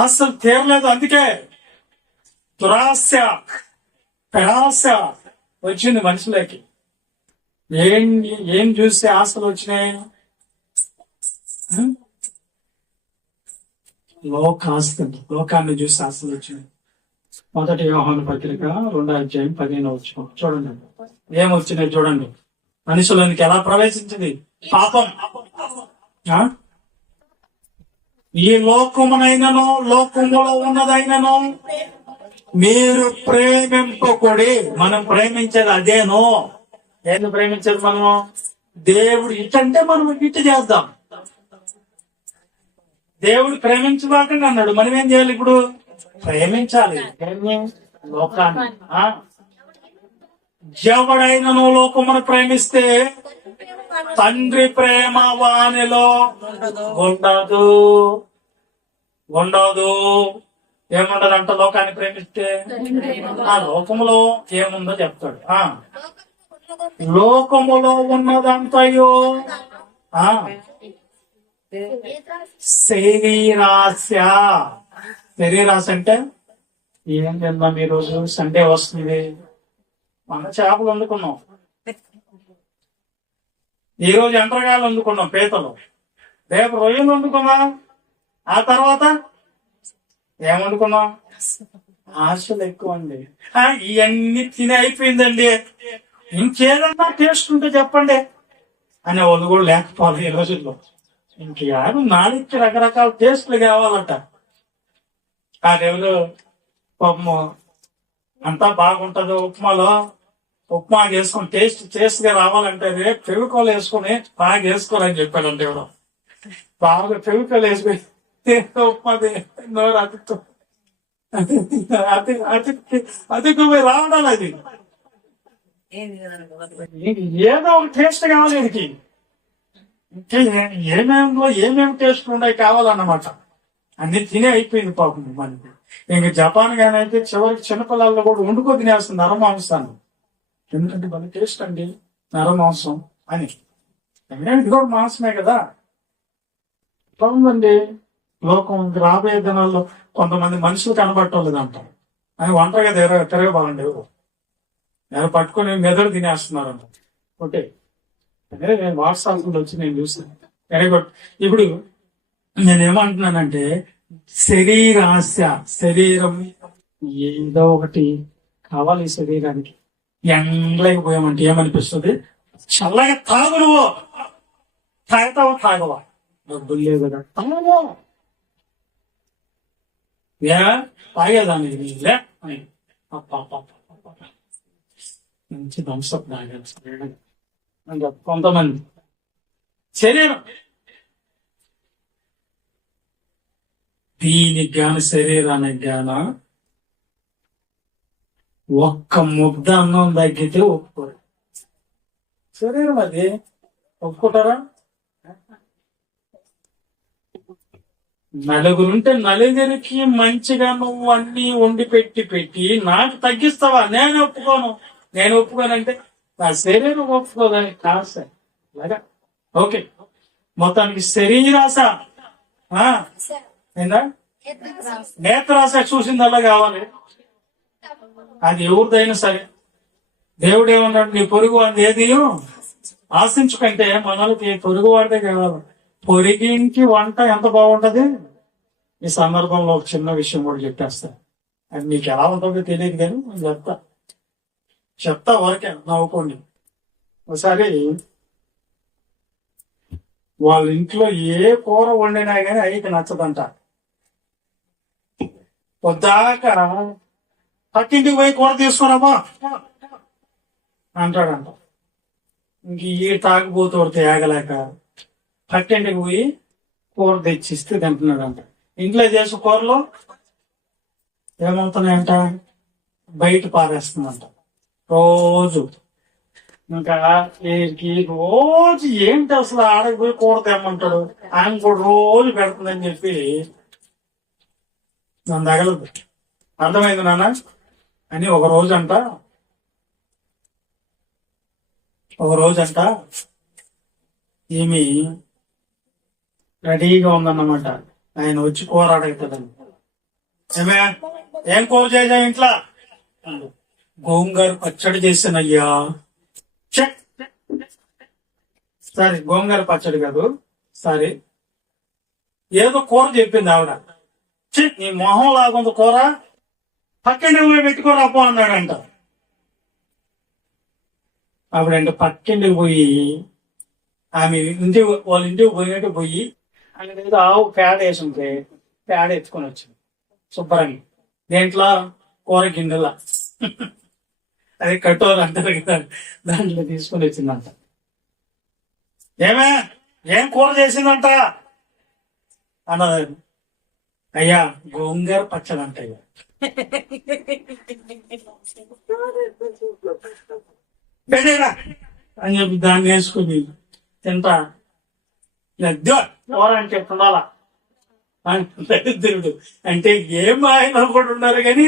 ఆశలు తీరలేదు, అందుకే దురాశ పెరాశ వచ్చింది మనుషులకి. ఏం చూసి ఆశలు వచ్చినాయి? లోకాన్ని చూసి ఆశలు వచ్చినాయి. 1 యోహాను పత్రిక 2:15 చూడండి. ఏమొచ్చినాయి చూడండి. మనుషులకి ఎలా ప్రవేశించింది పాపం. ఈ లోకమునైనను లోకములో ఉన్నదైనను మీరు ప్రేమింపకూడి. మనం ప్రేమించేది అదేనో. ఏంది ప్రేమించేది? మనము దేవుడు ఇటంటే మనం ఇటు చేద్దాం. దేవుడు ప్రేమించబాకండి అన్నాడు. మనం ఏం చేయాలి? ఇప్పుడు ప్రేమించాలి లోకాన్ని. ఎవడైనను లోకమును ప్రేమిస్తే తండ్రి ప్రేమ వానిలో ఉండదు. ఏముండదంట లోకాన్ని ప్రేమిస్తే? ఆ లోకములో ఏముందో చెప్తాడు. లోకములో ఉన్నదంతయో శరీరాశ. శరీరాశ అంటే ఏం తిందాం ఈరోజు? సండే వస్తుంది, మన చేపలు వండుకున్నాం. ఈ రోజు ఎండ్రగాయలు వండుకున్నాం, పీతలు. రేపు రొయ్యలు వండుకున్నాం. ఆ తర్వాత ఏం వండుకున్నాం? ఆశలు ఎక్కువ అండి. ఇవన్నీ తిని అయిపోయిందండి, ఇంకేదన్నా టేస్ట్ ఉంటే చెప్పండి అనే వాళ్ళు కూడా లేకపోవాలి ఈ రోజుల్లో. ఇంకేం నాలుగు రకరకాల టేస్ట్లు కావాలట. ఆ దేవుడు పాపము అంతా బాగుంటది. ఉప్మా చేసుకుని టేస్ట్ గా రావాలంటే ఫెవికాల్ వేసుకుని బాగా వేసుకోవాలని చెప్పాడంటే ఎవడో. బాగా ఫెవికాల్ వేసుకుని ఉప్మా నోరు అతిక్కుపోయి రావడం. అది ఏదో ఒక టేస్ట్ కావాలి వీడికి. ఏమేమి టేస్ట్ ఉన్నాయి కావాలన్నమాట. అన్ని తినే అయిపోయింది పాపం మనకి. ఇంక జపాన్ గానీ అయితే చివరికి చిన్నపిల్లల్లో కూడా వండుకో తినేస్తుంది నరమాంసాన్ని. ఎందుకంటే మన టేస్ట్ అండి నరమాంసం అని. ఇది కూడా మాంసమే కదా. ఉందండి లోకం రాబోయే దినాల్లో కొంతమంది మనుషులు కనబడటం అంటారు అని ఒంటరిగా తిరగబాలండి నేను పట్టుకుని మెదడు తినేస్తున్నారంట. ఓకే, అదే నేను వాట్సాప్ వచ్చి నేను చూసాను. Very good. ఇప్పుడు నేనేమంటున్నానంటే శరీరం ఏదో ఒకటి కావాలి ఈ శరీరానికి. ఎండలోకి పోయామంటే ఏమనిపిస్తుంది? చల్లగా తాగు, నువ్వు తాగవా? డబ్బులు లేవు కదా, తాగు. తాగేదాన్ని నీళ్ళే మంచి థమ్స్అప్ తాగాలి. కొంతమంది శరీరం దీనికి గాను శరీరానికి గాను ఒక్క ముద్ద అన్నం తగ్గితే ఒప్పుకోరు. శరీరం అది ఒప్పుకుంటారా? నలుగురుంటే నలుగురికి మంచిగా నువ్వు అన్ని వండి పెట్టి నాకు తగ్గిస్తావా? నేను ఒప్పుకోనంటే నా శరీరం ఒప్పుకోదని కాస అలాగా. ఓకే, మొత్తానికి శరీరాశ ఏందా? నేత్రాశ చూసిందల్లా కావాలి. అది ఎవరిదైనా సరే. దేవుడు ఏమన్నాడు? నీ పొరుగు వాడిది ఏది ఆశించుకంటే మనకి పొరుగు వాడిదే కావాలి. పొరిగింటి వంట ఎంత బాగుంటది. ఈ సందర్భంలో ఒక చిన్న విషయం కూడా చెప్పేస్తా. అది మీకు ఎలా ఉంటుందో తెలియదు కానీ నేను చెప్తా వరకే, నవ్వుకోండి. ఒకసారి వాళ్ళ ఇంట్లో ఏ కూర వండినా కానీ అయ్యకి నచ్చదంట. పొద్దాక పక్కింటికి పోయి కూర తీసుకురామా అంటాడంట. ఇంక ఈ తాగుబోతోడితే ఆగలేక పక్కింటికి పోయి కూర తెచ్చిస్తే తింటున్నాడంట. ఇంట్లో చేసే కూరలో ఏమవుతున్నాయంట? బయట పారేస్తుందంట రోజు. ఇంకా వీరికి రోజు ఏంటి అసలు ఆడకపోయి కూర తెమ్మంటాడు, ఆయన కూడా రోజు పెడుతుందని చెప్పి నన్ను తగలదు. అర్థమైంది నాన్న అని ఒక రోజంట ఈమె రెడీగా ఉందన్నమాట. ఆయన వచ్చి కూర అడుగుతాడని. ఏం కూర చేసా ఇంట్లో? గోంగూర పచ్చడి చేసానయ్యా. సరే, గోంగూర పచ్చడి కాదు, సరే ఏదో కూర చెప్పింది ఆవిడ. నీ మొహం లాగుంది కూర, పక్కింటికి పోయి పెట్టుకోరా పో అన్నాడంట. ఆవిడంటే పక్కింటికి పోయి వాళ్ళ ఇంటికి పోయి ఆయన ఏదో ఆవు పేడ వేసి ఉంటే పేడ ఎత్తుకొని వచ్చింది శుభ్రంగా. దేంట్లో? కూర గిన్నెలా, అది కట్టోరు అంటారు కదా, దాంట్లో తీసుకొని వచ్చిందంట. ఏం కూర చేసిందంట అన్నది. అయ్యా గోంగూర పచ్చడి అంట అయ్యా. పెట్టేరా అని చెప్పి దాన్ని వేసుకుని తింటా. కూర అంటే ఉండాలా దరిద్రుడు అంటే ఏం ఆయన కూడా ఉన్నారు కానీ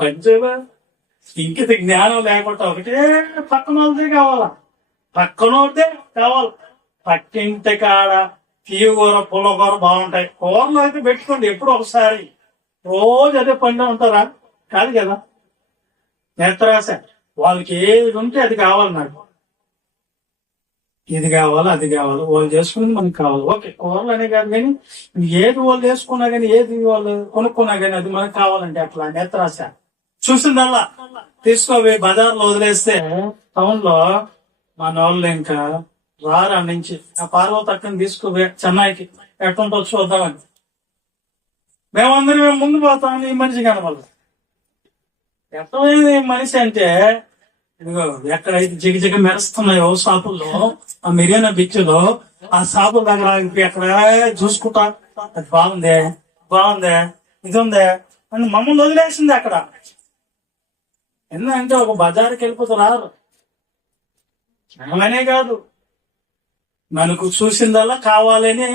పంచమా ఇంకిత జ్ఞానం లేకుండా ఒకటే పక్కనోళ్ళదే కావాలా. పక్కింటి కాడ తీయగూర పుల్లకూర బాగుంటాయి. కూరలు అయితే పెట్టుకోండి ఎప్పుడు ఒకసారి, రోజు అదే పండు ఉంటారా? కాదు కదా. నేత్రాశ వాళ్ళకి ఏది ఉంటే అది కావాలి. నాకు ఇది కావాలి, అది కావాలి, వాళ్ళు చేసుకుని మనకి కావాలి. ఓకే, కూరలు అనే కాదు కానీ ఏది వాళ్ళు వేసుకున్నా కానీ, ఏది వాళ్ళు కొనుక్కున్నా కానీ అది మనకు కావాలంటే అట్లా నేత్రాశ. చూసిందల్లా తీసుకోవి బజార్లో వదిలేస్తే టౌన్ లో మన వాళ్ళు ఇంకా రారా నుంచి ఆ పార్వతి అక్కని తీసుకుపోయి చెన్నైకి ఎట్టుంటో చూద్దామని మేమందరం ముందు పోతాం. ఈ మనిషి కనబడదు. ఎట్టమైంది మనిషి అంటే ఇదిగో ఎక్కడైతే జిగ మెరుస్తున్నాయో షాపుల్లో, ఆ మెరీనా బీచ్ లో ఆ షాపుల దగ్గర ఆగిపోయి అక్కడ చూసుకుంటా అది బాగుందే ఇది ఉందే అని మమ్మల్ని వదిలేసింది అక్కడ. ఎందుకంటే ఒక బజారుకి వెళ్ళిపోతున్నారు. జనమనే కాదు, మనకు చూసిందల్లా కావాలని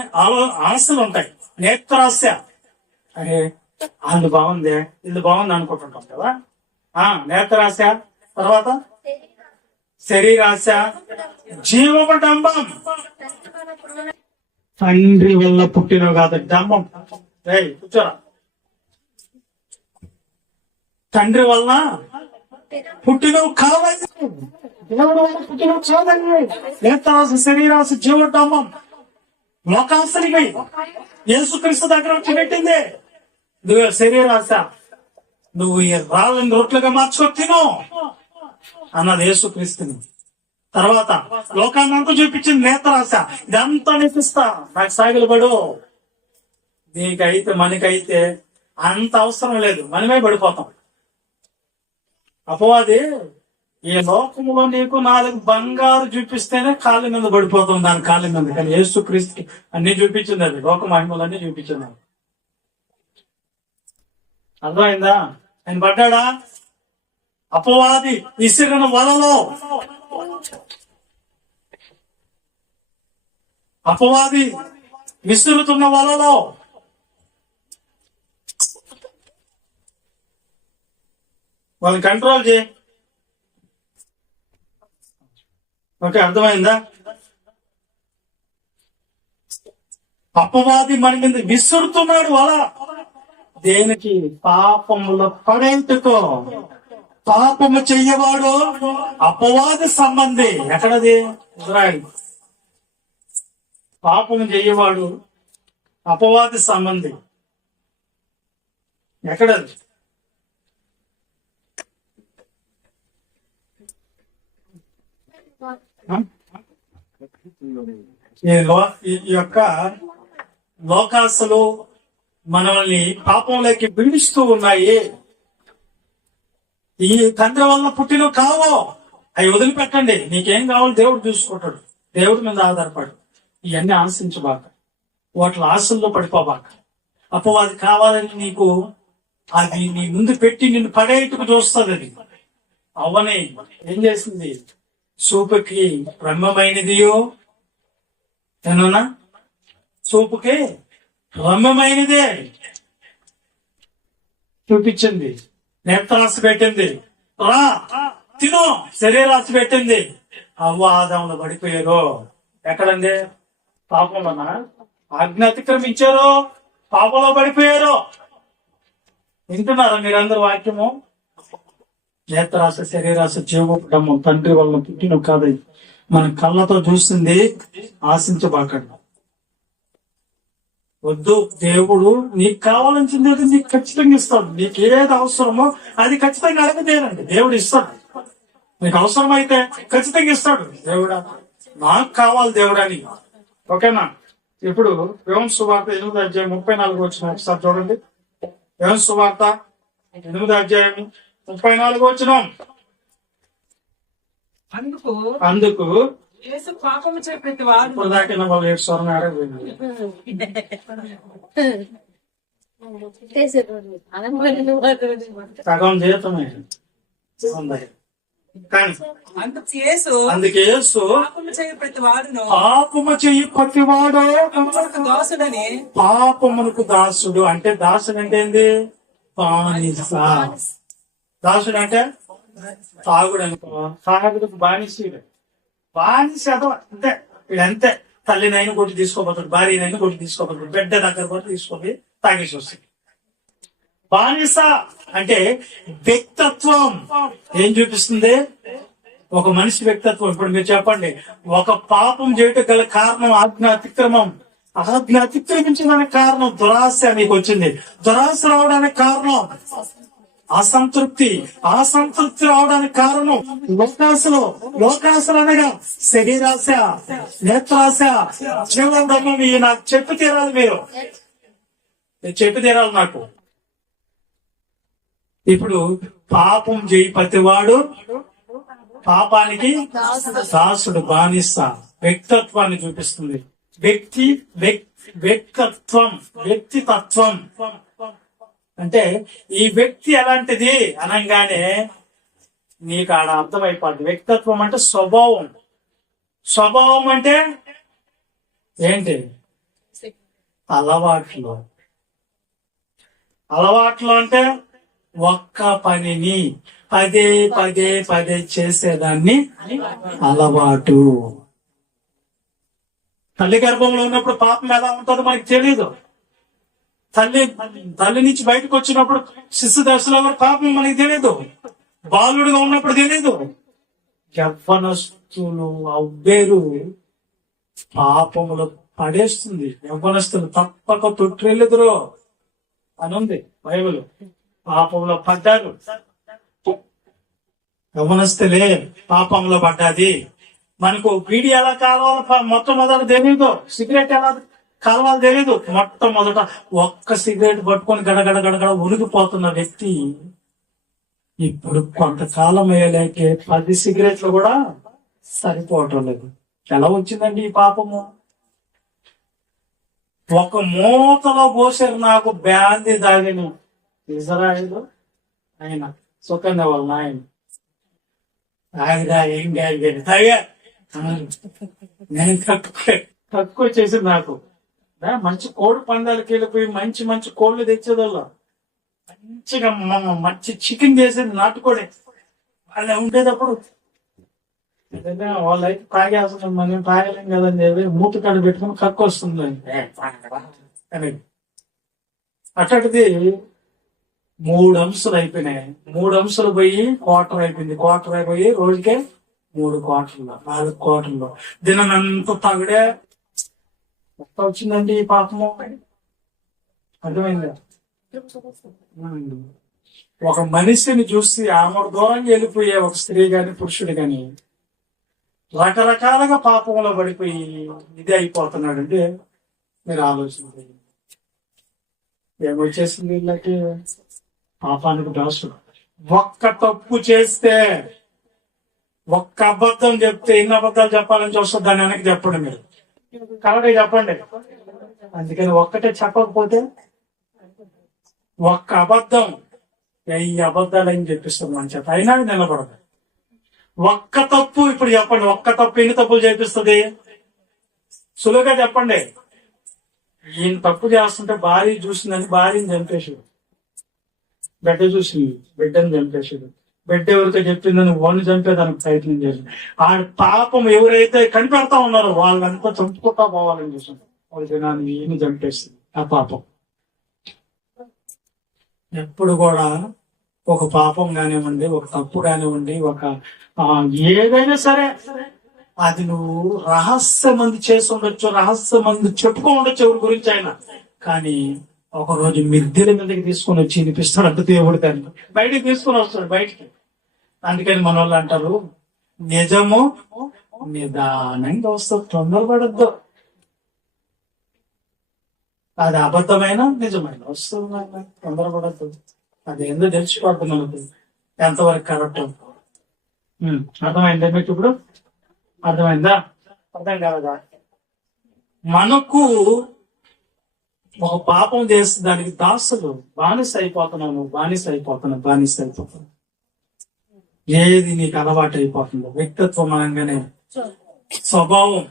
ఆశలు ఉంటాయి. నేత్రాశ. అరే అది బాగుంది, ఇది బాగుంది అనుకుంటుంటాం కదా. నేత్రాశ, తర్వాత శరీరాశ, జీవపటంబం. తండ్రి వల్ల పుట్టినవి కాదు. ధర్మం కూర్చోరా. తండ్రి వల్ల పుట్టినవు కావాలి, దేవుడు వల్ల పుట్టినవు కావాలి. నేత్రాసు శరీరాసు జీవోటమం లోకాసునిపై యేసుక్రీస్తు దగ్గర వచ్చి పెట్టింది. నువ్వు శరీరాశ, నువ్వు ఈ రాళ్ళని రొట్లుగా మార్చుకొని తిను అన్నది యేసుక్రీస్తుని. తర్వాత లోకాన్ని అంతా చూపించింది నేత్రాశ. ఇదంతా నేర్పిస్తా, నాకు సాగిలు పడు. నీకైతే మనకైతే అంత అవసరం లేదు, మనమే పడిపోతాం. అపవాది ఈ లోకంలో నీకు 4 బంగారు చూపిస్తేనే కాళ్ళ మీద పడిపోతాం, దాని కాళ్ళ మీద. కానీ యేసుక్రీస్తుకి అన్ని చూపించింది, అది లోక మహిమలన్నీ చూపించింది. అర్థమైందా? ఆయన పడ్డాడా? అపవాది విసిరిన వలలో, అపవాది విసురుతున్న వలలో వాళ్ళని కంట్రోల్ చేయి. ఓకే, అర్థమైందా? అపవాది మన మీద విసురుతున్నాడు వల. దేనికి? పాపముల పడేందుకో. పాపము చెయ్యవాడు అపవాది సంబంధి. ఎక్కడది? ఇజ్రాయిల్. పాపము చెయ్యవాడు అపవాది సంబంధి. ఎక్కడది? ఈ యొక్క లోకాసులు మనల్ని పాపంలోకి పీడిస్తూ ఉన్నాయి. ఈ తండ్రి వల్ల పుట్టినవి కావో అవి వదిలిపెట్టండి. నీకేం కావాలో దేవుడు చూసుకుంటాడు. దేవుడి మీద ఆధారపడు. ఇవన్నీ ఆశించబాక, వాటి ఆశల్లో పడిపోబాక. అపవాది కావాలని నీకు అది నీ ముందు పెట్టి నిన్ను పడేట్టుకు చూస్తుంది. అది అవనే ఏం చేసింది? చూపుకి బ్రహ్మమైనదియో ఏమన్నా, చూపుకి బ్రహ్మమైనదే చూపించింది. నేత్రాశ పెట్టింది, రా తిను శరీరాశ పెట్టింది. అవ్వాదంలో పడిపోయారు. ఎక్కడండి? పాపంలోనా? ఆజ్ఞ అతిక్రమించారు, పాపంలో పడిపోయారు. వింటున్నారా మీరందరూ వాక్యము? నేత్రాశ శరీరాశ జీవము తండ్రి వల్ల పుట్టిన కాదు. మన కళ్ళతో చూస్తుంది ఆశించబాకండి. వద్దు. దేవుడు నీకు కావాల్సింది నీకు ఖచ్చితంగా ఇస్తాడు. నీకు ఏది అవసరమో అది ఖచ్చితంగా అడగదేనండి, దేవుడు ఇస్తాడు. నీకు అవసరం అయితే ఖచ్చితంగా ఇస్తాడు. దేవుడా నాకు కావాలి దేవుడా అని. ఓకేనా? ఇప్పుడు యోహాను సువార్త 8వ అధ్యాయం 34 వచ్చిన ఒకసారి చూడండి. యోహాను సువార్త 8వ అధ్యాయం 34 వచ్చినాం. అందుకు యేసు పాపము చేయ ప్రతి వాడు. ఇప్పుడు దాకా వాళ్ళు 7 స్వరం ఆడకపోయింది. సగం జీవితమే ఉంది. కానీ అందుకే యేసు పాపము చేయ ప్రతి వాడును పాపము చెయ్యి ప్రతివాడు దాసుడని. పాపమునకు దాసుడు అంటే, దాసుడు అంటే ఏంది? బానిస. దాసుడు అంటే తాగుడు అనుకో, తాగుడుకు బానిసీడు. బానిస అంతే, వీడంతే. తల్లినైనా కొట్టి తీసుకోబోతాడు, భార్యనైనా కొట్టి తీసుకోబోతాడు, బిడ్డ దగ్గర కూడా తీసుకొని తాగేసి వస్తుంది. బానిస అంటే వ్యక్తిత్వం ఏం చూపిస్తుంది? ఒక మనిషి వ్యక్తిత్వం. ఇప్పుడు మీరు చెప్పండి, ఒక పాపం చేయటం గల కారణం ఆజ్ఞ అతిక్రమం. ఆజ్ఞ అతిక్రమించడానికి కారణం దురాశ మీకు వచ్చింది. దురాశ రావడానికి కారణం అసంతృప్తి. అసంతృప్తి రావడానికి కారణం లోకాశలు అనగా శరీరాశ, నేత్రాశ, జీవనం. నాకు చెప్పి తీరాలి, మీరు చెప్పి తీరాలి నాకు. ఇప్పుడు పాపం చేయి ప్రతివాడు పాపానికి దాసుడు, బానిస. వ్యక్తిత్వాన్ని చూపిస్తుంది. వ్యక్తితత్వం అంటే ఈ వ్యక్తి ఎలాంటిది అనగానే నీకు ఆడ అర్థమైపోద్ది. వ్యక్తిత్వం అంటే స్వభావం. స్వభావం అంటే ఏంటి? అలవాట్లు. అలవాట్లు అంటే ఒక్క పనిని పదే పదే పదే చేసేదాన్ని అలవాటు. తల్లి గర్భంలో ఉన్నప్పుడు పాపం ఎలా ఉంటుందో మనకి తెలియదు. తల్లి నుంచి బయటకు వచ్చినప్పుడు శిశు దశలో కూడా పాపం మనకి తెలియదు. బాలుడిగా ఉన్నప్పుడు తెలియదు. యవ్వనస్తులు అవ్వేరు పాపములు పడేస్తుంది. యవ్వనస్తులు తప్పక తొట్టిల్లుదురు అని ఉంది బైబిల్. పాపంలో పడ్డారు. యవ్వనస్తులే పాపంలో పడ్డాది. మనకు బీడి ఎలా కాలవాలి మొట్టమొదట తెలియదు. సిగరెట్ ఎలా కాలవాలి తెలియదు. మొట్టమొదట ఒక్క సిగరెట్ పట్టుకొని గడగడ గడగడ ఉనికిపోతున్న వ్యక్తి ఇప్పుడు కొంతకాలం అయ్యేలేకే 10 సిగరెట్లు కూడా సరిపోవటం లేదు. ఎలా వచ్చిందండి ఈ పాపము? ఒక మూతలో పోసారు నాకు బ్యాంది తాగిన ఇజ్రాయిల్ ఆయన సుఖంగా వాళ్ళ ఆయన తాగిదా ఏం తాగా నేను తక్కువ చేసి నాకు మంచి కోడి పందాలకి వెళ్ళిపోయి మంచి మంచి కోళ్ళు తెచ్చేదల్లా మంచిగా మంచి చికెన్ చేసేది నాటుకోడే వాళ్ళ ఉండేటప్పుడు వాళ్ళ అయితే తాగేస్తున్నాం మనం తాగలేం కదని చెప్పి మూత కాడ పెట్టుకుని కక్కు వస్తుంది అని. అట్లాంటిది 3 అంశాలు అయిపోయినాయి. 3 అంశాలు పోయి క్వార్టర్ అయిపోయింది. క్వార్టర్ అయిపోయి రోజుకే 3 క్వార్టర్లు 4 క్వార్టర్లు దినంతా తగడే మొత్తం వచ్చిందండి ఈ పాపము. అర్థమైందా? ఒక మనిషిని చూసి ఆమె దూరంగా వెళ్ళిపోయే ఒక స్త్రీ గాని పురుషుడు గాని రకరకాలుగా పాపంలో పడిపోయి ఇది అయిపోతున్నాడు అంటే మీరు ఆలోచించండి. ఏమొచ్చేసింది వీళ్ళకి? పాపానికి దోషం. ఒక్క తప్పు చేస్తే, ఒక్క అబద్ధం చెప్తే ఎన్ని అబద్ధాలు చెప్పాలని చూస్తే దాని వెనక్కి చెప్పండి. మీరు కరెక్ట్గా చెప్పండి. అందుకని ఒక్కటే చెప్పకపోతే ఒక్క అబద్ధం ఈ అబద్ధాలు అని చెప్పిస్తుంది మన చేత, అయినా నిలబడదు. ఒక్క తప్పు ఇప్పుడు చెప్పండి. ఒక్క తప్పు ఎన్ని తప్పులు చేపిస్తుంది? సులువుగా చెప్పండి. ఈయన తప్పు చేస్తుంటే భార్య చూసిందని భార్యని చంపేసాడు. బిడ్డ చూసింది బిడ్డని చంపేసాడు. బిడ్డ ఎవరితో చెప్పిందని వాడిని చంపేదానికి ప్రయత్నం చేసింది. ఆ పాపం ఎవరైతే కనిపెడతా ఉన్నారో వాళ్ళంతా చంపుకుంటా పోవాలని చూసింది. వాళ్ళ జనాన్ని ఈయన చంపేస్తుంది ఆ పాపం. ఎప్పుడు కూడా ఒక పాపం కానివ్వండి, ఒక తప్పు కానివ్వండి, ఒక ఏదైనా సరే అది నువ్వు రహస్యమంది చేసి ఉండొచ్చు, రహస్యమంది చెప్పుకో ఉండొచ్చు ఎవరి గురించి అయినా. కానీ ఒక రోజు మిద్దెల మీదకి తీసుకొని వచ్చి వినిపిస్తాడు అంటే దేవుడు దాన్ని బయటికి తీసుకొని వస్తాడు బయటికి. అందుకని మన వాళ్ళు అంటారు నిజము నిదానంగా వస్తుంది, తొందరపడద్దు. అది అబద్ధమైన నిజమైన వస్తుంది, తొందరపడద్దు. అది ఎందుకు తెలిసిపోతుంది మనకు ఎంతవరకు కరెక్ట్. అర్థమైందా మీకు? ఇప్పుడు అర్థమైందా? అర్థం కాదా? మనకు ఒక పాపం చేస్తే దానికి దాసులు బానిస అయిపోతున్నాను, బానిస అయిపోతున్నాను. ఏది నీకు అలవాటు అయిపోతుందో వ్యక్తిత్వం అనగానే స్వభావం.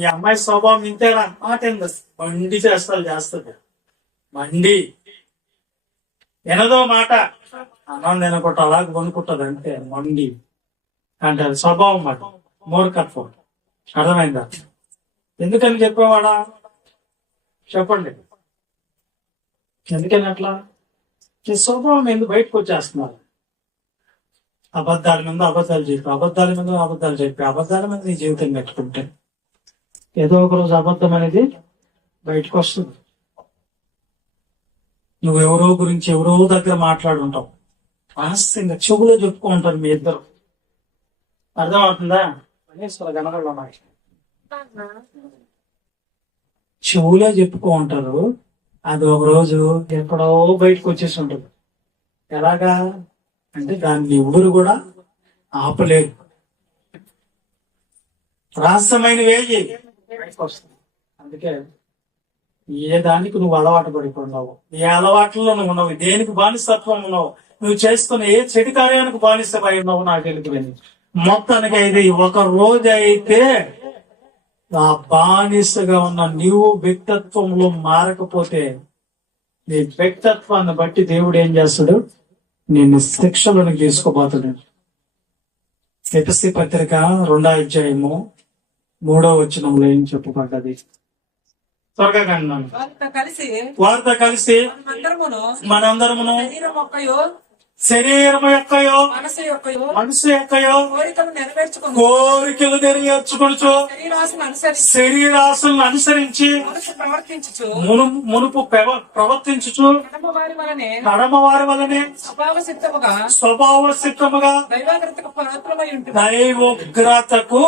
ఈ అమ్మాయి స్వభావం ఇంతేనా మాట ఏంది? మండి చేస్తుంది మండి ఎనదో మాట అన్నం తినకుండా అలాగే కొనుక్కుంటది అంతే. మండి అంటే అది స్వభావం మాట, మూర్ఖత్వం. అర్థమైందా? ఎందుకని చెప్పేవాడా? చెప్పండి ఎందుకని అట్లా? ఈ స్వభావం ఎందుకు బయటకు వచ్చేస్తున్నారు? అబద్ధాల మీద అబద్ధాలు చెప్పి నీ జీవితం పెట్టుకుంటే ఏదో ఒక రోజు అబద్ధం అనేది బయటకు వస్తుంది. నువ్వు ఎవరో గురించి ఎవరో దగ్గర మాట్లాడుంటావు, రహస్యంగా చెవులో చెప్పుకుంటారు మీ ఇద్దరు. అర్థమవుతుందా? కనగల చెవులో చెప్పుకో ఉంటారు. అది ఒక రోజు ఎక్కడో బయటకు వచ్చేసి ఉంటుంది. ఎలాగా అంటే దాన్ని ఎవరు కూడా ఆపలేరు. రహస్యమైన వేయి బయటకు వస్తుంది. అందుకే ఏ దానికి నువ్వు అలవాటు పడిపోయినావు, ఏ అలవాట్లలో నువ్వు ఉన్నావు, దేనికి బానిసత్వం ఉన్నావు, నువ్వు చేస్తున్న ఏ చెడు కార్యానికి బానిసపై ఉన్నావు నాకు తెలియదు. మొత్తానికి అయితే ఒక రోజు అయితే ఆ బానిసగా ఉన్న నీవు వ్యక్తిత్వంలో మారకపోతే నీ వ్యక్తిత్వాన్ని బట్టి దేవుడు ఏం చేస్తాడు? నిన్ను శిక్షలను తీసుకోబోతున్నాడు. ఎపిసి పత్రిక 2వ అధ్యాయము 3వ వచనంలో ఏం చెప్పబడ్డది? త్వరగా కన్నాను. వారితో కలిసి మనందరమును శరీరం యొక్కయో మనసు యొక్కయో కోరికలు నెరవేర్చుకొనుచు శరీరాశలను అనుసరించి మునుపు ప్రవర్తించుచు కడమ వారి వలనే స్వభావ సిద్ధముగా దైవోగ్రతకు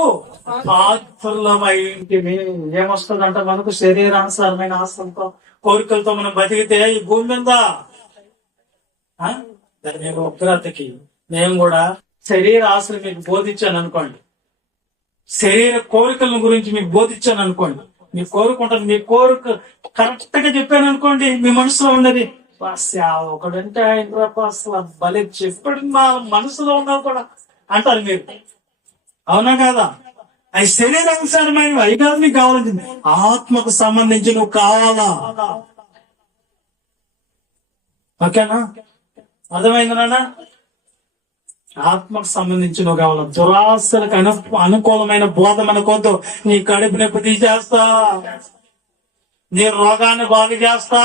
పాత్రులమై ఉంటిమి. ఏమొస్తుందంట మనకు? శరీరానుసారమైన ఆశలతో కోరికలతో మనం బతికితే ఈ భూమి మీద ఉగ్రతకి నేను కూడా శరీర ఆశలు మీకు బోధించాను అనుకోండి, శరీర కోరికల గురించి మీకు బోధించాను అనుకోండి, మీరు కోరుకుంటాను, మీ కోరిక కరెక్ట్ గా చెప్పాను అనుకోండి, మీ మనసులో ఉన్నది ఒకడంటే అసలు భలే చెప్పాడు మా మనసులో ఉన్నావు కూడా అంటారు మీరు. అవునా కాదా? అవి శరీరానుసారమైనవి, అవి కాదు నీకు కావాల్సింది. ఆత్మకు సంబంధించి నువ్వు కావాలా? ఓకేనా? అర్థమైంది నాన్న? ఆత్మకు సంబంధించి నువ్వు కావాలి. దురాశలకు అనుకూలమైన బోధ మనకొద్దు. నీ కడుపు నొప్పి తీసేస్తా, నీ రోగాన్ని బాగు చేస్తా,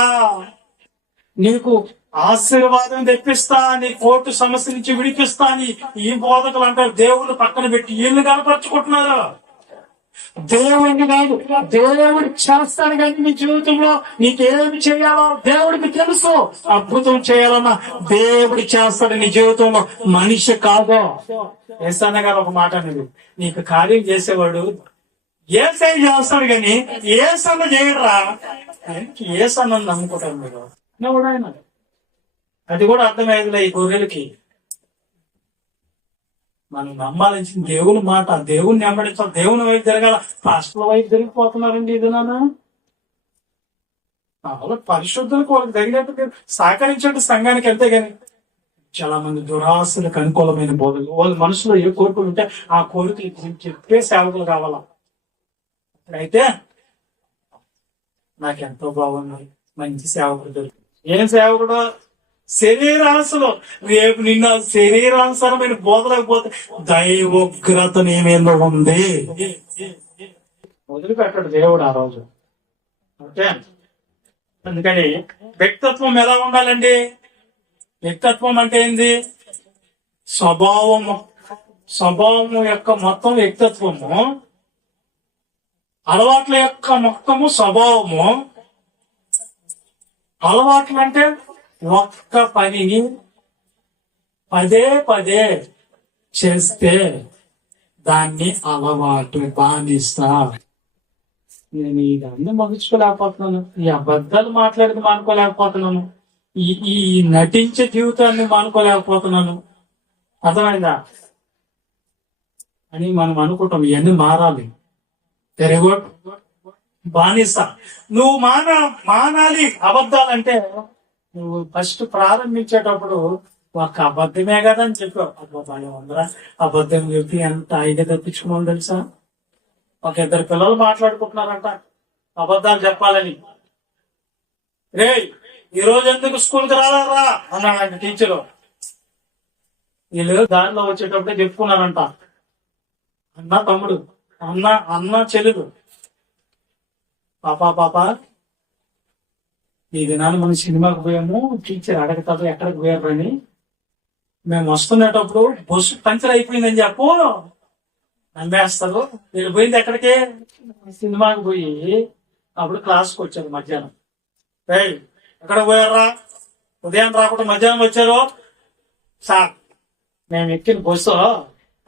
నీకు ఆశీర్వాదం తెప్పిస్తా, నీ కోర్టు సమస్య నుంచి విడిపిస్తా అని ఈ బోధకులు అంటారు. దేవుళ్ళు పక్కన పెట్టి వీళ్ళు కనపరుచుకుంటున్నారు. దేవుడిని కాదు, దేవుడు చేస్తాడు. కానీ నీ జీవితంలో నీకేమి చేయాలో దేవుడికి తెలుసు. అద్భుతం చేయాలన్నా దేవుడు చేస్తాడు నీ జీవితంలో, మనిషి కాదు. ఏసన్న గారు ఒక మాట అనేది, నీకు కార్యం చేసేవాడు ఏసై చేస్తాడు కానీ ఏసన్న చేయడరా. ఏసన్న నమ్ముకుంటారు మీరు. ఆయన అది కూడా అర్థమయ్యేదిలే ఈ గొర్రెలకి. మనం నమ్మాల్సిన దేవుని మాట, దేవుణ్ణి వెంబడించాలి, దేవుని వైపు తిరగాల. పాస్టర్ల వైపు తిరిగిపోతున్నారండి. ఇది నాన్న పరిశుద్ధులకు వాళ్ళకి తగినట్టు సహకరించండి సంఘానికి వెళ్తే గాని. చాలా మంది దురాశలకు అనుకూలమైన బోధలు, వాళ్ళ మనసులో ఏ కోరికలు ఉంటే ఆ కోరికలు చెప్పే సేవకులు కావాలా. అయితే నాకెంతో బాగున్నాయి మంచి సేవకుడు దొరికి. ఏం సేవకుడు? శరీరాంశలో రేపు నిన్న శరీరానుసారమైన బోధలేకపోతే దైవోగ్రత నేమేందో ఉంది. వదిలిపెట్టాడు దేవుడు ఆ రోజు. ఓకే, అందుకని వ్యక్తిత్వం ఎలా ఉండాలండి? వ్యక్తిత్వం అంటే ఏంది? స్వభావం యొక్క మొత్తం వ్యక్తిత్వము, అలవాట్ల యొక్క మొత్తము స్వభావము. అలవాట్లు అంటే ఒక్క పనిని పదే పదే చేస్తే దాన్ని అలవాటు, బానిస్తా. నేను ఇదన్నీ మగుచుకోలేకపోతున్నాను, ఈ అబద్ధాలు మాట్లాడితే మానుకోలేకపోతున్నాను, ఈ నటించే జీవితాన్ని మానుకోలేకపోతున్నాను. అర్థమైందా అని మనం అనుకుంటాం. ఇవన్నీ మారాలి. Very good. బానిస నువ్వు మానాలి. అబద్ధాలంటే నువ్వు ఫస్ట్ ప్రారంభించేటప్పుడు ఒక అబద్ధమే కదా అని చెప్పావు. అబ్బాయి ఉందరా, అబద్ధం చెప్పి ఎంత ఐదు తప్పించుకున్నావు తెలుసా? ఒక 2 పిల్లలు మాట్లాడుకుంటున్నారంట అబద్ధాలు చెప్పాలని. రే ఈ రోజు ఎందుకు స్కూల్కి రాలేరా అన్నాడంట టీచరు. వీళ్ళు దారిలో వచ్చేటప్పుడే చెప్పుకున్నారంట. అన్న తమ్ముడు, అన్న చెల్లెలు, పాపా ఈ దినాన్ని మనం సినిమాకి పోయాము, టీచర్ అడగతాడు ఎక్కడికి పోయారు అని. మేము వస్తున్నప్పుడు బస్సు పంచర్ అయిపోయిందని చెప్పు, నమ్మేస్తారు. వీళ్ళు పోయింది ఎక్కడికి? సినిమాకి పోయి అప్పుడు క్లాస్కి వచ్చారు మధ్యాహ్నం. ఎక్కడ పోయారా? ఉదయం రాకుండా మధ్యాహ్నం వచ్చారు సార్. మేము ఎక్కిన బస్సు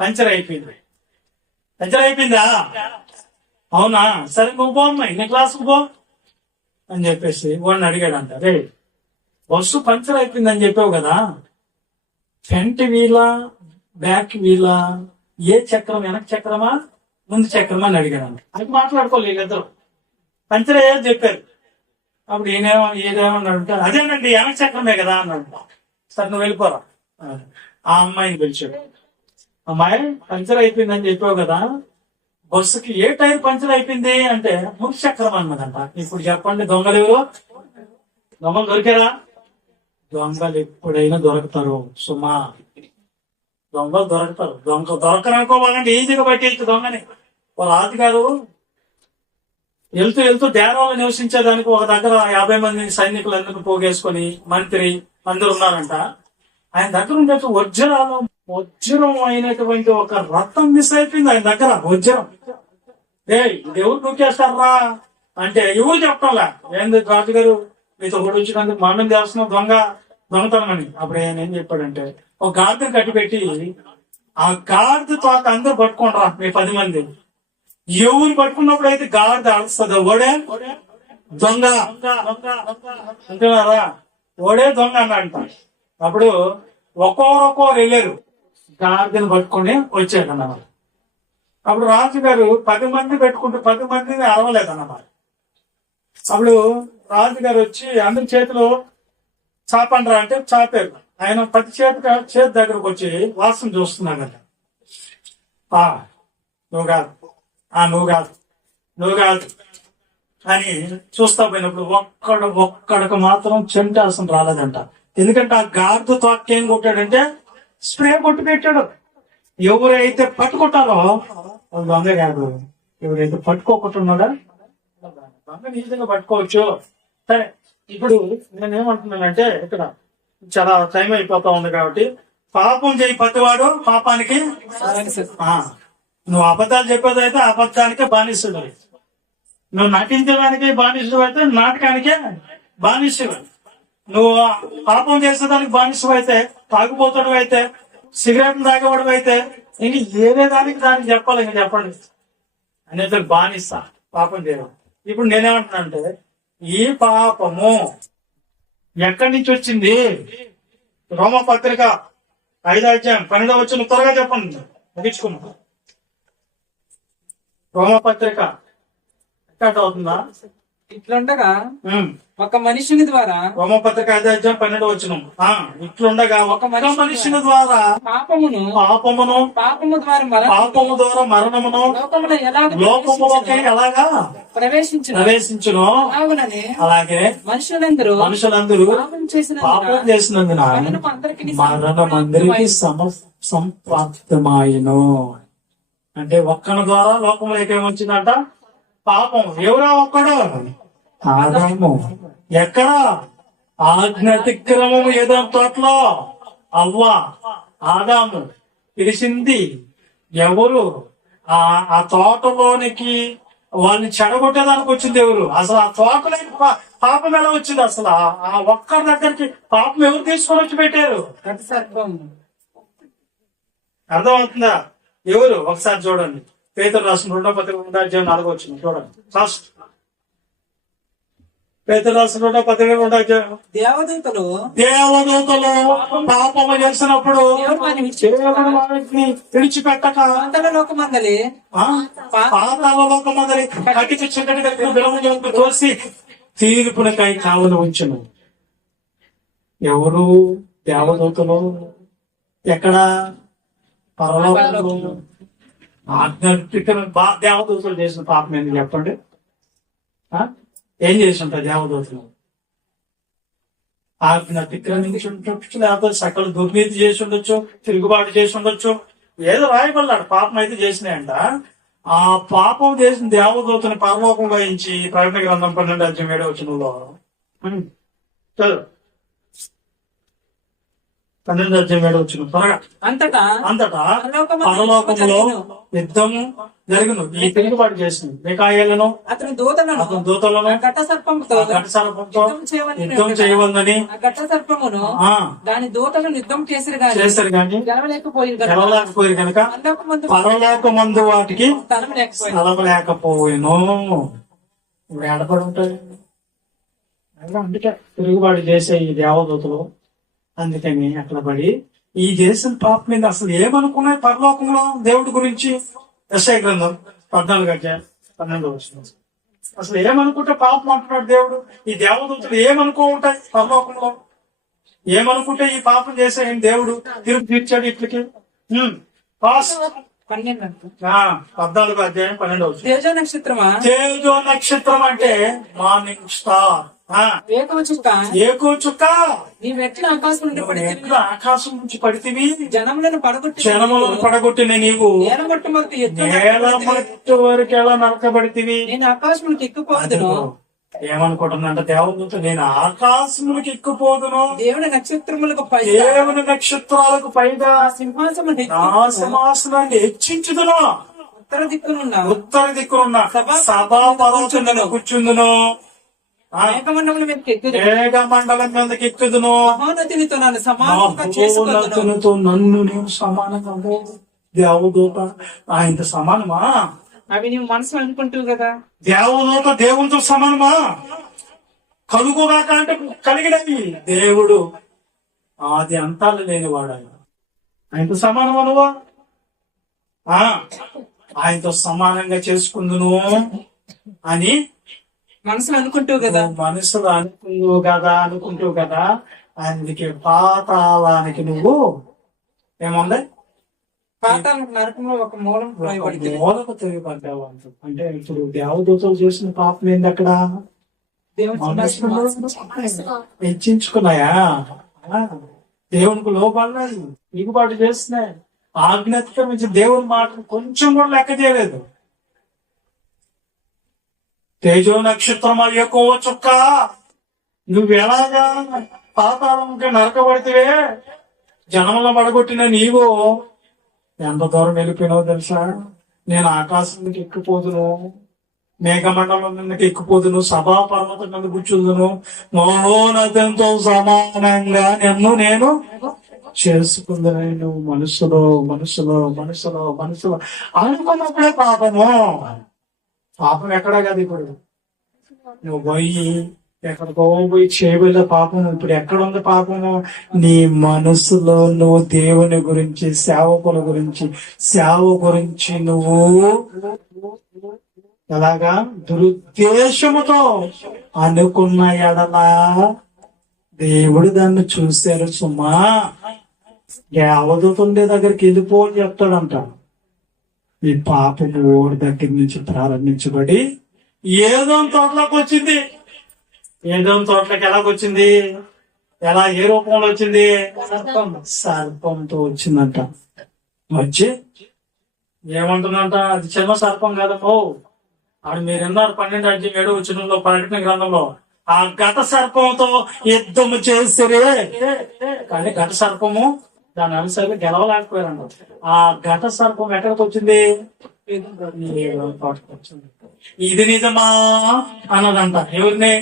పంచర్ అయిపోయింది. పంచర్ అయిపోయిందా? అవునా, సరే నువ్వు పో అమ్మాయి, నీ క్లాస్కు పో అని చెప్పేసి వాడిని అడిగాడంట. రే బస్సు పంచర్ అయిపోయిందని చెప్పావు కదా, ఫ్రంట్ వీలా బ్యాక్ వీలా, ఏ చక్రం, వెనక చక్రమా ముందు చక్రమా అని అడిగాడంట. అది మాట్లాడుకోలేదు వీళ్ళిద్దరు. పంచర్ అయ్యేది చెప్పారు. అప్పుడు ఏదేమన్నాడు, అదేనండి వెనక చక్రమే కదా అన్నాడు. సరే నువ్వు వెళ్ళిపోరా. ఆ అమ్మాయిని పిలిచాడు. అమ్మాయి పంచర్ అయిపోయిందని చెప్పావు కదా, బస్సుకి ఏ టైర్ పంచర్ అయిపోయింది అంటే ముందు చక్రం అన్నదంట. ఇప్పుడు చెప్పండి, దొంగలు ఎవరు? దొంగలు దొరికారా? దొంగలు ఎప్పుడైనా దొరుకుతారు సుమా. దొంగలు దొరుకుతారు. దొరకరనుకోవాలంటే ఈజీగా పట్టేయచ్చు దొంగని. వాళ్ళ రాజుగారు వెళ్తూ వెళ్తూ డేరాలో నివసించేదానికి ఒక దగ్గర 50 మంది సైనికులందరూ పోగేసుకొని మంత్రి అందరూ ఉన్నారంట. ఆయన దగ్గర ఉండే వజ్రం అయినటువంటి ఒక రత్నం మిస్ అయిపోయింది ఆయన దగ్గర. వజ్రం ఎవరు నూకేస్తారా అంటే ఎవరు చెప్పాలా, ఏంది రాజుగారు మీతో కూడా వచ్చినందుకు మా మీద చేస్తున్నాం దొంగతనమని. అప్పుడు ఆయన ఏం చెప్పాడంటే, ఒక గాడిని కట్టి పెట్టి ఆ గాడిద తోక అందరూ పట్టుకుంటారా మీ 10 మంది. ఎవరు పట్టుకున్నప్పుడు అయితే గాడిద అడుస్తుంది, ఓడే దొంగ అంటున్నారా, ఓడే దొంగ అన్నంట. అప్పుడు ఒక్కొక్కరు వెళ్ళారు, గాడిదని పట్టుకొని వచ్చాడన్నమాట. అప్పుడు రాజుగారు 10 మంది పెట్టుకుంటూ 10 మందిని అరవలేదన్నమాట. అప్పుడు రాజుగారు వచ్చి అందరి చేతిలో చాపండ్రా అంటే చాపారు. ఆయన 10 చేతి దగ్గరకు వచ్చి వాసన చూస్తున్నాడంట. నువ్వు కాదు నువ్వు కాదు అని చూస్తా పోయినప్పుడు ఒక్కడికి మాత్రం చెంటాల్సిన రాలేదంట. ఎందుకంటే ఆ గాడిద తోకేం కొట్టాడంటే స్ప్రే కొట్టి పెట్టాడు. ఎవరైతే పట్టుకుంటారో వాళ్ళు దొంగ కాదు, ఎవరైతే పట్టుకోకుంటున్నాడా దొంగ ఈజీగా పట్టుకోవచ్చు. సరే, ఇప్పుడు నేనేమంటున్నానంటే ఇక్కడ చాలా టైం అయిపోతా ఉంది కాబట్టి, పాపం చేయి ప్రతివాడు పాపానికి నువ్వు అబద్ధాలు చెప్పేదైతే అబద్ధానికే బానిసుడు, నువ్వు నటించడానికి బానిసుడు అయితే నాటకానికే బానిసుడు, నువ్వు పాపం చేసేదానికి బానిసు అయితే, తాగుపోతాడు అయితే, సిగరెట్లు తాగేవాడు అయితే, ఇంక ఏదే దానికి చెప్పాలి. ఇంక చెప్పండి అనేది బానిస్తా పాపం చేయడం. ఇప్పుడు నేనేమంటున్నానంటే, ఈ పాపము ఎక్కడి నుంచి వచ్చింది? రోమపత్రిక 5:12 త్వరగా చెప్పండి, ముగించుకున్నా. రోమపత్రిక ఎక్కడ అవుతుందా? ఇట్లుండగా ఒక మనుషుని ద్వారా రోమపత్రిక 5:12 ఇట్లుండగా ఒక మనుషుని ద్వారా పాపము ద్వారా మరణమును లోకములోకి ఎలాగా ప్రవేశించును, అలాగే మనుషులందరూ పాపం చేసినందున మరణం అందరికీ సంప్రాప్తమాయను. అంటే ఒక్కని ద్వారా లోకంలోకి ఏమొచ్చిందంట? పాపం. ఎవరా ఒక్కడు? ఆదాము. ఎక్కడ? ఆజ్ఞాతిక్రమము ఏదో తోటలో అవ్వ ఆదాము పిలిచింది ఎవరు? ఆ తోటలోనికి వాళ్ళని చెడగొట్టేదానికి వచ్చింది ఎవరు? అసలు ఆ తోటలోకి పాపం ఎలా వచ్చింది? అసలు ఆ ఒక్కరి దగ్గరికి పాపం ఎవరు తీసుకొని వచ్చి పెట్టారు? అర్థమవుతుందా? ఎవరు? ఒకసారి చూడండి, పేతురు రాసిన 2:4 చూడండి. ఫస్ట్ పేతురు రాసిన 2:4 దేవదూతలు పాపము చేసినప్పుడు దేవుడు వారిని విడిచిపెట్టక పాతాళలోకమందలి కటికి చీకటి వెలుగులోకి తోసి తీర్పునకై కావలి ఉంచును. ఎవరు? దేవదూతలు. ఎక్కడ? పరలోకంలో. దేవదూతలు చేసిన పాపం ఏంటి చెప్పండి? ఏం చేసి ఉంటారు దేవదూతలు? ఆజ్ఞ అతిక్రమించి ఉండొచ్చు, లేకపోతే సకల దుర్నీతి చేసి ఉండొచ్చు, తిరుగుబాటు చేసి ఉండొచ్చు, ఏదో రాయబడ్డాడు. పాపం అయితే చేసినాయంట. ఆ పాపం చేసిన దేవదూతని పరలోకం వహించి ప్రకటన గ్రంథం 12:7 చదువు. 12:7 త్వరగా. అంతటా పరలోకములో యుద్ధము జరుగును. ఈ తిరుగుబాటు చేసింది మిఖాయేలును అతని దూతలను ఘట సర్పంతో యుద్ధం చేయవలదని ఘట సర్పమును దాని దూతలను యుద్ధం చేశారు కానీ గెలవలేకపోయారు కనుక పరలోకమందు వాటికి తలవలేకపోయాను. ఇప్పుడు ఏడపడి ఉంటాయి. అందుకే తిరుగుబాటు చేసే ఈ దేవదూతలు అందుకని అక్కడ పడి ఈ చేసిన పాప మీద అసలు ఏమనుకున్నాయి పరలోకంలో దేవుడి గురించి? యెషయా గ్రంథం 14:12 అసలు ఏమనుకుంటే పాపం అంటున్నాడు దేవుడు. ఈ దేవదూతలు ఏమనుకో ఉంటాయి పరలోకంలో? ఏమనుకుంటే ఈ పాపం చేసే దేవుడు తిరుగు తీర్చాడు ఇట్లకి? 14:12 తేజో నక్షత్రం అంటే మార్నింగ్ స్టార్. ఏకవ చుక్క ఏకో చుక్క నీ మెట్ల ఆకాశం నుండి పడితే ఎట్లా ఆకాశం నుంచి పడితివి, జనములను పడగొట్టి జనములను పడగొట్టిన నీవు నేల మొట్టమొదటి ఎత్తు నేల మట్టు వరకు ఎలా నరకబడితివి. నేను ఆకాశమునికి ఎక్కిపోదును, ఏమనుకుంటున్నంట దేవునితో, నేను ఆకాశములకు ఎక్కిపోదును, దేవుని నక్షత్రములకు పై దేవుని నక్షత్రాలకు పైగా సింహాసము నా సింహాసనాన్ని హెచ్చించుదును. ఉత్తర దిక్కునున్న ఉత్తర దిక్కునున్న సభా పర్వతం మీద కూర్చుందును, మేఘమండముల మీదకి ఎక్కుదు, మేఘ మండలం మీదకి ఎక్కుదును, మహోన్నతినితో నన్ను నా సమానంగా చేసుకుందును. మహోన్నతునితో నన్ను నేను సమానంగా ఉండేది. దేవదూత ఆయనతో సమానమా? అవి నువ్వు మనసులో అనుకుంటావు కదా, దేవదూత దేవునితో సమానమా? కలుగుగాక అంటే కలిగినవి. దేవుడు ఆది అంతాలు లేనివాడు ఆయన. ఆయనతో సమానమా నువ్వు? ఆయనతో సమానంగా చేసుకుందును అని మనసులో అనుకుంటావు కదా. నువ్వు మనసులో అనుకుంటావు కదా. అందుకే పాతాళానికి నువ్వు ఏముంది, పాతాళ నరకంలో ఒక మూలం రాయబడింది. మూలకు తిరిగిపడ్డావు అంట. అంటే ఇప్పుడు దేవదూతలు చేసిన పాపం ఏంది అక్కడ? దేవుని మనసులో హెచ్చించుకున్నాయా? దేవునికి లోపడ్డాయి, దిగుబాటు చేస్తున్నాయి. ఆజ్ఞాతిక్రమించి దేవుని మాటలు కొంచెం కూడా లెక్క చేయలేదు. తేజో నక్షత్రం ఎక్కువ చుక్క, నువ్వెలాగా పాతాళంకి నరకబడితే జనముల పడగొట్టిన నీవు ఎంత దూరం వెళ్ళిపోయినావో తెలుసా? నేను ఆకాశానికి ఎక్కిపోదును, మేఘమండలం మీదకి ఎక్కిపోదును, సభా పర్వతం మీద కూర్చుందును, మహోన్నతంతో సమానంగా నేను చేసుకుందని నువ్వు మనసులో మనసులో మనసులో మనసులో అనుకున్నప్పుడే పాపము. పాపం ఎక్కడా కాదు. ఇప్పుడు నువ్వు పోయి ఎక్కడికో పోయి చేయబోయే పాపం ఇప్పుడు ఎక్కడుంది పాపము? నీ మనసులో నువ్వు దేవుని గురించి, సేవకుల గురించి నువ్వు ఎలాగా దురుద్దేశముతో అనుకున్న ఎడలా దేవుడు దాన్ని చూశారు సుమా. దేవదూతుండే దగ్గరికి వెళ్ళిపో అని చెప్తాడంట. ఈ పాపము ఓడి దగ్గర నుంచి ప్రారంభించబడి ఏదో తోటలోకి వచ్చింది. ఏదో తోటలోకి ఎలాగొచ్చింది? ఏ రూపంలో వచ్చింది? సర్పంతో వచ్చిందంట. వచ్చి ఏమంటుందంట, అది చిన్న సర్పం కాదమ్మో. ఆడు మీరు విన్నారు 12:7 ప్రకటన గ్రంథంలో, ఆ ఘట సర్పంతో యుద్ధము చేసిరే. కానీ ఘట సర్పము దాని అనుసరి గెలవలేకపోయారంట. ఆ ఘట సర్పం ఎక్కడికి వచ్చింది? వచ్చింది. ఇది నిజమా అన్నదంట. ఎవరిని?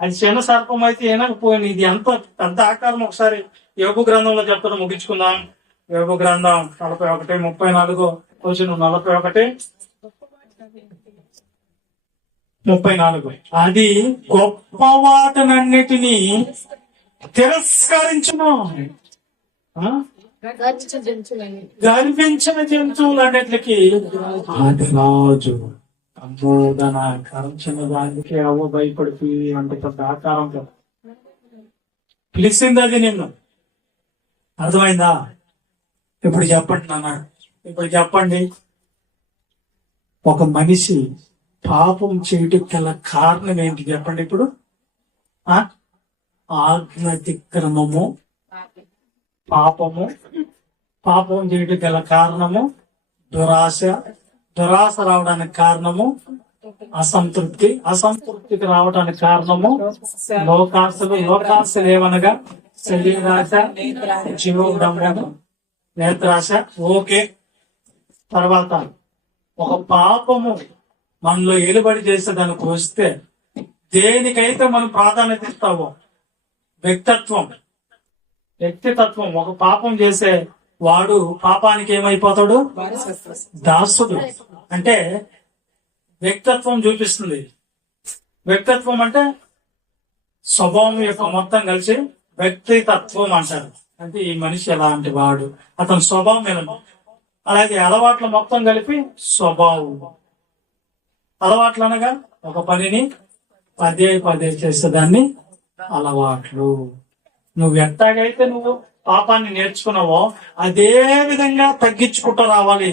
అది చిన్న సర్పం అయితే ఏనకపోయింది. ఇది ఎంత పెద్ద ఆకారం. ఒకసారి యోబు గ్రంథంలో చెప్తాడు, ముగించుకుందాం. యోబు గ్రంథం 41:34 41:34. అది గొప్ప వాటనన్నిటినీ తిరస్కరించును, గర్వించిన జంతువులన్నిటికి అది రాజు. అమ్మోదన కరించిన దానికి అవ్వ భయపడిపోయి అంటే పెద్ద ఆకారంతో పిలిచింది అది నిన్ను. అర్థమైందా? ఇప్పుడు చెప్పండి నాన్న, ఇప్పుడు చెప్పండి, ఒక మనిషి పాపం చేయటం గల కారణం ఏంటి చెప్పండి ఇప్పుడు? ఆజ్ఞాతిక్రమము. పాపం చేయటం గల కారణము దురాశ రావడానికి కారణము అసంతృప్తికి రావడానికి కారణము లోకాశలు ఏమనగా శరీరాశ, జీవోడంబము, నేత్రాశ. ఓకే, తర్వాత ఒక పాపము మనలో ఏలుబడి చేసే దానికి వస్తే దేనికైతే మనం ప్రాధాన్యత ఇస్తావో, వ్యక్తితత్వం. ఒక పాపం చేసే వాడు పాపానికి ఏమైపోతాడు? దాసుడు. అంటే వ్యక్తిత్వం చూపిస్తుంది. వ్యక్తిత్వం అంటే స్వభావం యొక్క మొత్తం కలిసి వ్యక్తితత్వం అంటారు. అంటే ఈ మనిషి ఎలాంటి వాడు, అతని స్వభావం ఎలా. అలాగే అలవాట్ల మొత్తం కలిపి స్వభావం. అలవాట్లు అనగా ఒక పనిని పదే చేసేదాన్ని అలవాట్లు. నువ్వు ఎట్టాగైతే నువ్వు పాపాన్ని నేర్చుకున్నావో అదే విధంగా తగ్గించుకుంటూ రావాలి.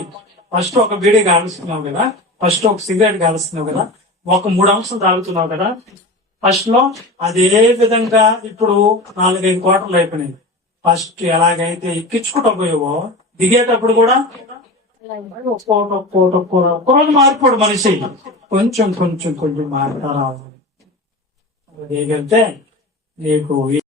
ఫస్ట్ ఒక బీడీ కాలుస్తున్నావు కదా, ఫస్ట్ ఒక సిగరెట్ కాలుస్తున్నావు కదా, ఒక 3 అంశాలు తాగుతున్నావు కదా, ఫస్ట్ లో అదే విధంగా ఇప్పుడు 4-5 క్వార్టర్లు అయిపోయినాయి. ఫస్ట్ ఎలాగైతే ఎక్కించుకుంటూ పోయావో దిగేటప్పుడు కూడా ఒక్కరోజు మారిపోడు మనిషి, కొంచెం కొంచెం కొంచెం మారుతా రావాలి. దిగితే నీకు